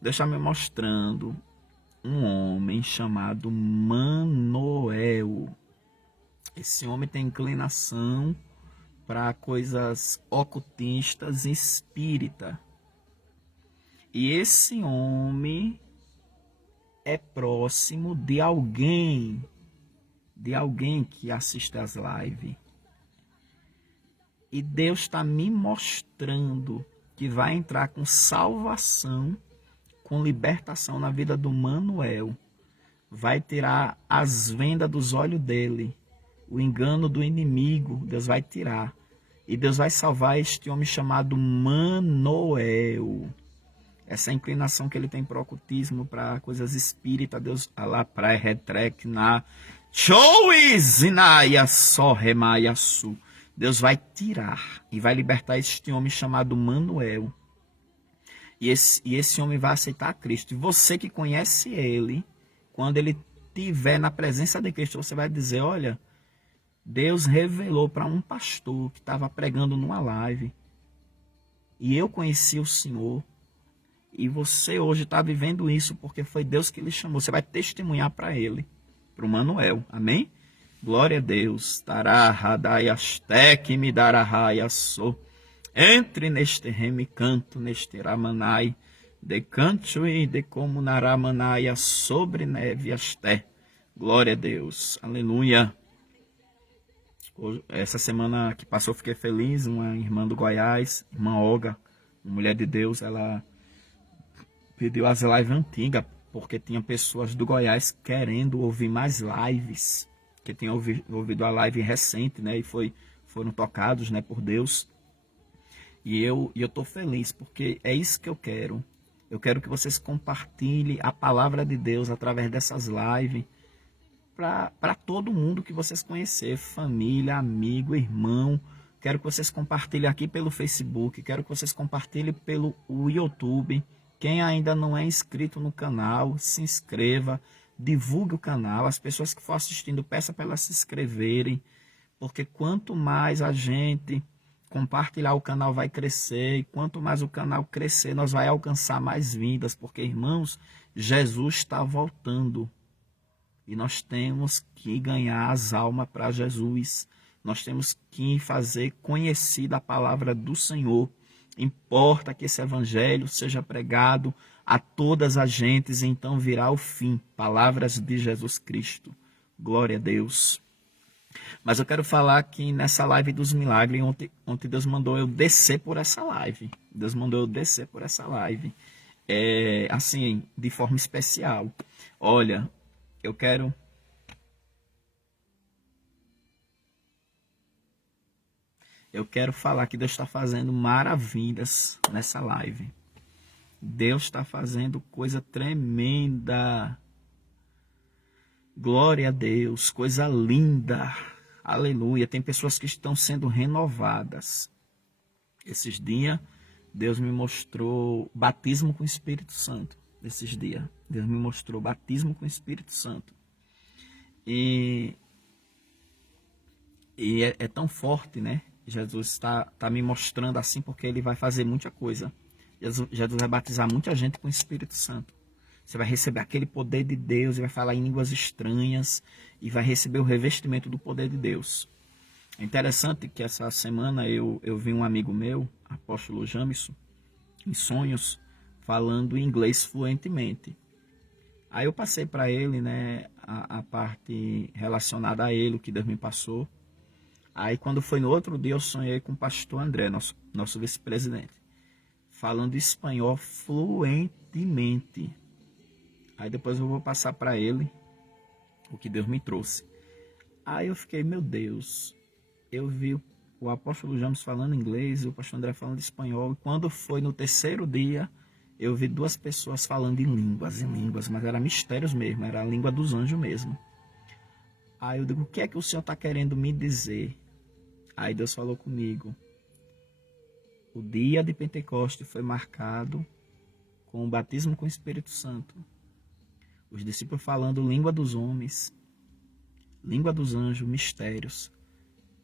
Deus está me mostrando um homem chamado Manoel. Esse homem tem inclinação para coisas ocultistas e espírita. E esse homem é próximo de alguém que assiste às lives. E Deus está me mostrando que vai entrar com salvação, com libertação na vida do Manoel. Vai tirar as vendas dos olhos dele. O engano do inimigo, Deus vai tirar. E Deus vai salvar este homem chamado Manoel. Essa inclinação que ele tem para o ocultismo, para coisas espíritas, Deus, alá praia retrec na choizinaya só remaiaçu. Deus vai tirar e vai libertar este homem chamado Manoel. E esse homem vai aceitar a Cristo. E você que conhece ele, quando ele tiver na presença de Cristo, você vai dizer, olha, Deus revelou para um pastor que estava pregando numa live, e eu conheci o Senhor, e você hoje está vivendo isso porque foi Deus que lhe chamou. Você vai testemunhar para ele, para o Manuel. Amém? Glória a Deus. Tarahadaiastek me darahaiaçô. Entre neste remicanto, neste ramanai, de canto e de comunaramanai sobre neve asté. Glória a Deus. Aleluia. Essa semana que passou, fiquei feliz. Uma irmã do Goiás, irmã Olga, uma mulher de Deus, ela pediu as lives antigas, porque tinha pessoas do Goiás querendo ouvir mais lives, que tinham ouvido a live recente, né? E foram tocados, né, por Deus. E eu tô feliz, porque é isso que eu quero. Eu quero que vocês compartilhem a palavra de Deus através dessas lives, para todo mundo que vocês conhecer, família, amigo, irmão. Quero que vocês compartilhem aqui pelo Facebook, quero que vocês compartilhem pelo YouTube. Quem ainda não é inscrito no canal, se inscreva, divulgue o canal. As pessoas que for assistindo, peça para elas se inscreverem, porque quanto mais a gente compartilhar, o canal vai crescer, e quanto mais o canal crescer, nós vai alcançar mais vidas, porque, irmãos, Jesus está voltando. E nós temos que ganhar as almas para Jesus. Nós temos que fazer conhecida a palavra do Senhor. Importa que esse evangelho seja pregado a todas as gentes, e então virá o fim. Palavras de Jesus Cristo. Glória a Deus. Mas eu quero falar que nessa live dos milagres, ontem Deus mandou eu descer por essa live. Deus mandou eu descer por essa live. Assim, de forma especial. Olha, eu quero falar que Deus está fazendo maravilhas nessa live. Deus está fazendo coisa tremenda. Glória a Deus, coisa linda. Aleluia. Tem pessoas que estão sendo renovadas. Esses dias, Deus me mostrou batismo com o Espírito Santo. Esses dias, Deus me mostrou batismo com o Espírito Santo. E é tão forte, né? Jesus está me mostrando assim, porque ele vai fazer muita coisa. Jesus vai batizar muita gente com o Espírito Santo. Você vai receber aquele poder de Deus e vai falar em línguas estranhas e vai receber o revestimento do poder de Deus. É interessante que essa semana eu vi um amigo meu, apóstolo Jamison, em sonhos, falando inglês fluentemente. Aí eu passei para ele, né, a parte relacionada a ele, o que Deus me passou. Aí quando foi no outro dia eu sonhei com o pastor André, nosso vice-presidente, falando espanhol fluentemente. Aí depois eu vou passar para ele o que Deus me trouxe. Aí eu fiquei, meu Deus, eu vi o apóstolo James falando inglês e o pastor André falando espanhol. E quando foi no terceiro dia, eu vi duas pessoas falando em línguas, mas era mistérios mesmo, era a língua dos anjos mesmo. Aí eu digo, o que é que o Senhor está querendo me dizer? Aí Deus falou comigo. O dia de Pentecostes foi marcado com o batismo com o Espírito Santo. Os discípulos falando língua dos homens, língua dos anjos, mistérios.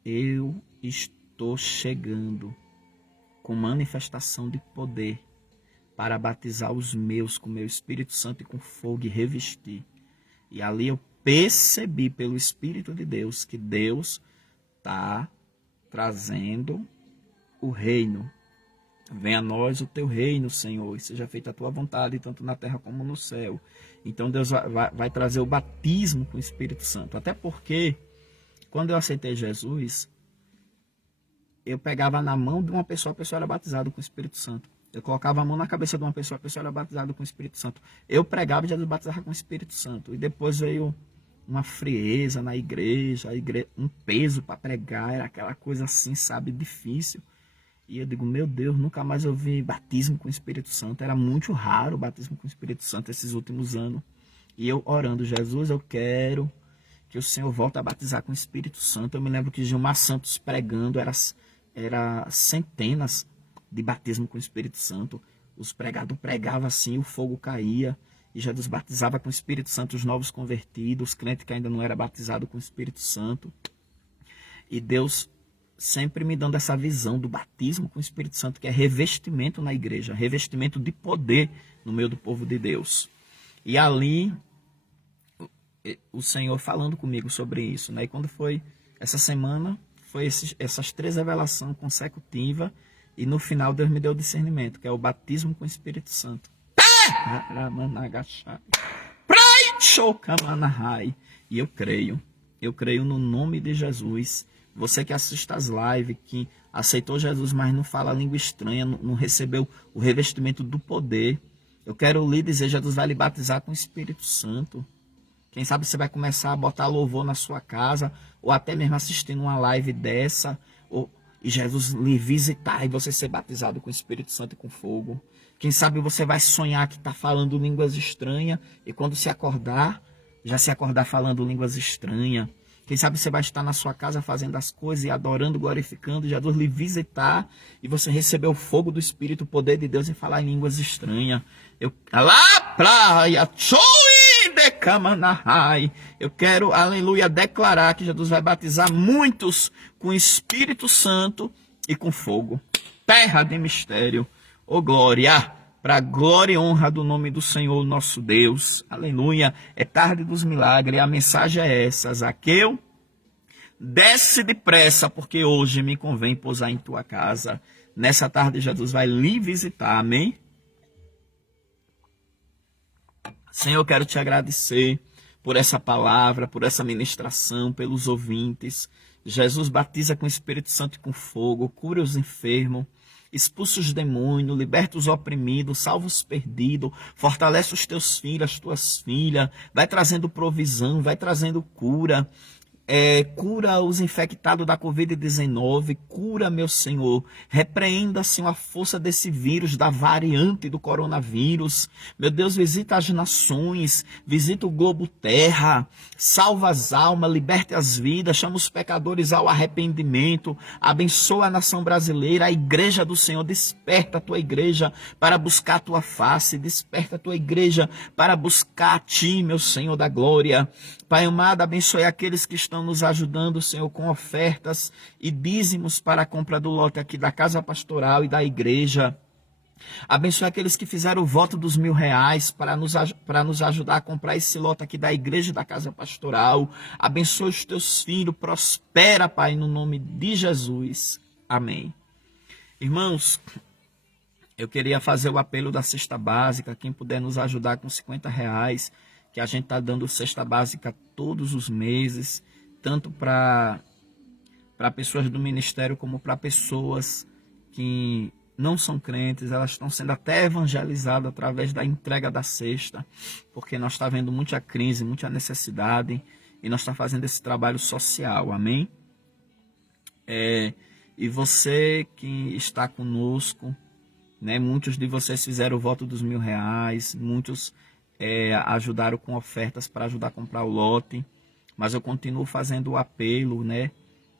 Eu estou chegando com manifestação de poder para batizar os meus com meu Espírito Santo e com fogo e revestir. E ali eu percebi pelo Espírito de Deus que Deus está trazendo o reino. Venha a nós o teu reino, Senhor, e seja feita a tua vontade, tanto na terra como no céu. Então Deus vai trazer o batismo com o Espírito Santo. Até porque, quando eu aceitei Jesus, eu pegava na mão de uma pessoa, a pessoa era batizada com o Espírito Santo. Eu colocava a mão na cabeça de uma pessoa, a pessoa era batizada com o Espírito Santo. Eu pregava e Jesus batizava com o Espírito Santo. E depois veio uma frieza na igreja, um peso para pregar, era aquela coisa assim, sabe, difícil. E eu digo, meu Deus, nunca mais eu vi batismo com o Espírito Santo. Era muito raro o batismo com o Espírito Santo esses últimos anos. E eu orando, Jesus, eu quero que o Senhor volte a batizar com o Espírito Santo. Eu me lembro que Gilmar Santos pregando, era centenas de batismo com o Espírito Santo. Os pregadores pregavam assim, o fogo caía. e Jesus batizava com o Espírito Santo os novos convertidos, os crentes que ainda não eram batizados com o Espírito Santo. E Deus sempre me dando essa visão do batismo com o Espírito Santo, que é revestimento na igreja, revestimento de poder no meio do povo de Deus. E ali, o Senhor falando comigo sobre isso, né? E quando foi essa semana, foi essas 3 revelações consecutivas, e no final Deus me deu o discernimento, que é o batismo com o Espírito Santo. E eu creio no nome de Jesus. Você que assiste as lives, que aceitou Jesus, mas não fala língua estranha, não recebeu o revestimento do poder, eu quero lhe dizer, Jesus vai lhe batizar com o Espírito Santo. Quem sabe você vai começar a botar louvor na sua casa, ou até mesmo assistindo uma live dessa, e Jesus lhe visitar e você ser batizado com o Espírito Santo e com fogo. Quem sabe você vai sonhar que está falando línguas estranhas, e quando se acordar, já se acordar falando línguas estranhas. Quem sabe você vai estar na sua casa fazendo as coisas e adorando, glorificando, Jesus lhe visitar e você receber o fogo do Espírito, o poder de Deus e falar em línguas estranhas. Eu quero, aleluia, declarar que Jesus vai batizar muitos com o Espírito Santo e com fogo. Terra de mistério. Ô glória! Para a glória e honra do nome do Senhor nosso Deus. Aleluia. É tarde dos milagres. A mensagem é essa. Zaqueu, desce depressa, porque hoje me convém pousar em tua casa. Nessa tarde Jesus vai lhe visitar. Amém? Senhor, eu quero te agradecer por essa palavra, por essa ministração, pelos ouvintes. Jesus batiza com o Espírito Santo e com fogo, cura os enfermos, expulsa os demônios, liberta os oprimidos, salva os perdidos, fortalece os teus filhos, as tuas filhas, vai trazendo provisão, vai trazendo cura. Cura os infectados da Covid-19, cura, meu Senhor, repreenda, Senhor, a força desse vírus, da variante do coronavírus. Meu Deus, visita as nações, visita o globo terra, salva as almas, liberte as vidas, chama os pecadores ao arrependimento, abençoa a nação brasileira, a igreja do Senhor, desperta a tua igreja para buscar a tua face, desperta a tua igreja para buscar a ti, meu Senhor da glória. Pai amado, abençoe aqueles que estão nos ajudando, Senhor, com ofertas e dízimos para a compra do lote aqui da Casa Pastoral e da igreja. Abençoe aqueles que fizeram o voto dos R$1.000 para nos ajudar a comprar esse lote aqui da igreja e da Casa Pastoral. Abençoe os teus filhos, prospera, Pai, no nome de Jesus. Amém. Irmãos, eu queria fazer o apelo da cesta básica, quem puder nos ajudar com R$50, que a gente está dando cesta básica todos os meses, tanto para pessoas do ministério como para pessoas que não são crentes, elas estão sendo até evangelizadas através da entrega da cesta, porque nós está vendo muita crise, muita necessidade, e nós está fazendo esse trabalho social, amém? E você que está conosco, né, muitos de vocês fizeram o voto dos R$1.000, muitos ajudaram com ofertas para ajudar a comprar o lote, mas eu continuo fazendo o apelo, né?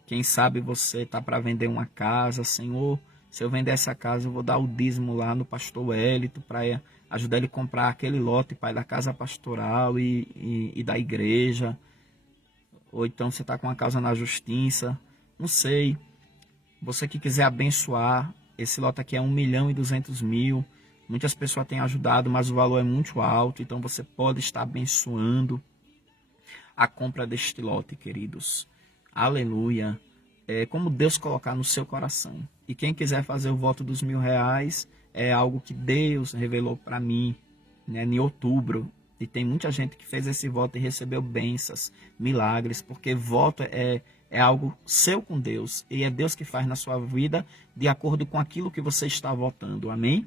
Quem sabe você está para vender uma casa, Senhor, se eu vender essa casa eu vou dar o dízimo lá no pastor Wellington para ajudar ele a comprar aquele lote, Pai, da Casa Pastoral e da igreja. Ou então você está com uma causa na justiça, não sei. Você que quiser abençoar, esse lote aqui é 1.200.000. Muitas pessoas têm ajudado, mas o valor é muito alto, então você pode estar abençoando a compra deste lote, queridos. Aleluia. Como Deus colocar no seu coração. E quem quiser fazer o voto dos R$1.000, é algo que Deus revelou para mim, né, em outubro. E tem muita gente que fez esse voto e recebeu bênçãos, milagres, porque voto é algo seu com Deus. E é Deus que faz na sua vida de acordo com aquilo que você está votando. Amém?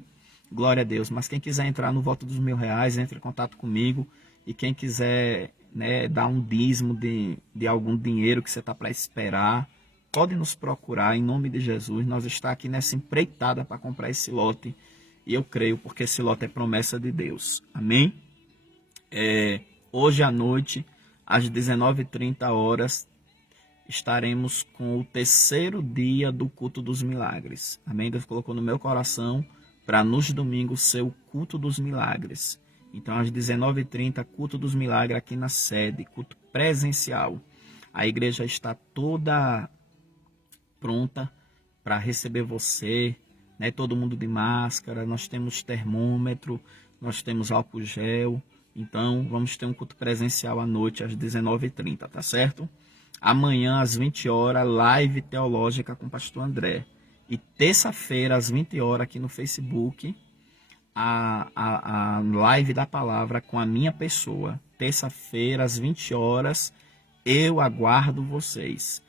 Glória a Deus. Mas quem quiser entrar no voto dos R$1.000, entre em contato comigo. E quem quiser, né, dar um dízimo de algum dinheiro que você está para esperar, pode nos procurar em nome de Jesus. Nós estamos aqui nessa empreitada para comprar esse lote. E eu creio porque esse lote é promessa de Deus. Amém? Hoje à noite, às 19h30, estaremos com o terceiro dia do culto dos milagres. Amém? Deus colocou no meu coração para nos domingos ser o culto dos milagres. Então, às 19h30, culto dos milagres aqui na sede, culto presencial. A igreja está toda pronta para receber você, né? Todo mundo de máscara, nós temos termômetro, nós temos álcool gel. Então, vamos ter um culto presencial à noite, às 19h30, tá certo? Amanhã, às 20 horas, live teológica com o pastor André. E terça-feira, às 20 horas, aqui no Facebook, a live da palavra com a minha pessoa. Terça-feira, às 20 horas, eu aguardo vocês.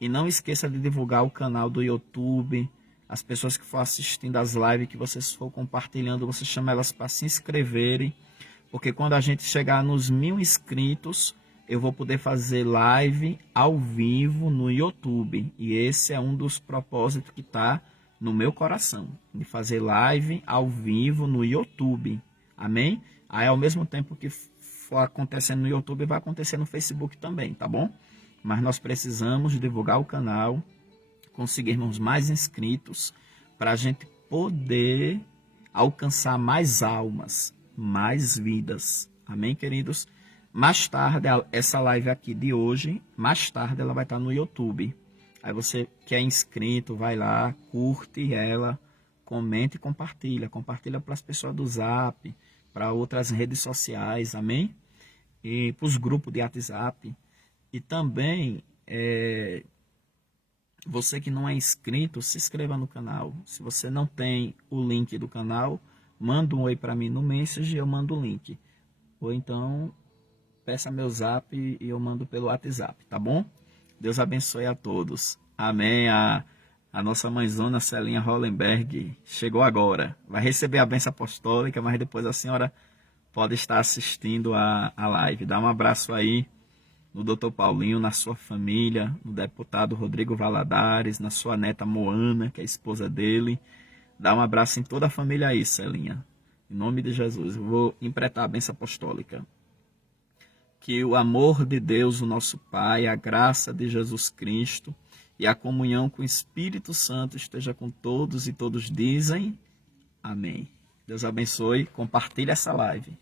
E não esqueça de divulgar o canal do YouTube. As pessoas que for assistindo as lives, que vocês for compartilhando, você chama elas para se inscreverem. Porque quando a gente chegar nos 1000 inscritos, eu vou poder fazer live ao vivo no YouTube. E esse é um dos propósitos que está no meu coração, de fazer live ao vivo no YouTube. Amém? Aí, ao mesmo tempo que for acontecendo no YouTube, vai acontecer no Facebook também, tá bom? Mas nós precisamos divulgar o canal, conseguirmos mais inscritos, para a gente poder alcançar mais almas, mais vidas. Amém, queridos? Mais tarde, essa live aqui de hoje, mais tarde ela vai estar no YouTube. Aí você que é inscrito, vai lá, curte ela, comente e compartilha. Compartilha para as pessoas do Zap, para outras redes sociais, amém? E para os grupos de WhatsApp. E também, você que não é inscrito, se inscreva no canal. Se você não tem o link do canal, manda um oi para mim no Message e eu mando o link. Ou então, peça meu Zap e eu mando pelo WhatsApp, tá bom? Deus abençoe a todos. Amém. A nossa mãezona Celinha Hollenberg chegou agora. Vai receber a bênção apostólica, mas depois a senhora pode estar assistindo a live. Dá um abraço aí no Dr. Paulinho, na sua família, no deputado Rodrigo Valadares, na sua neta Moana, que é a esposa dele. Dá um abraço em toda a família aí, Celinha. Em nome de Jesus. Eu vou empretar a bênção apostólica. Que o amor de Deus, o nosso Pai, a graça de Jesus Cristo e a comunhão com o Espírito Santo esteja com todos e todos dizem amém. Deus abençoe. Compartilhe essa live.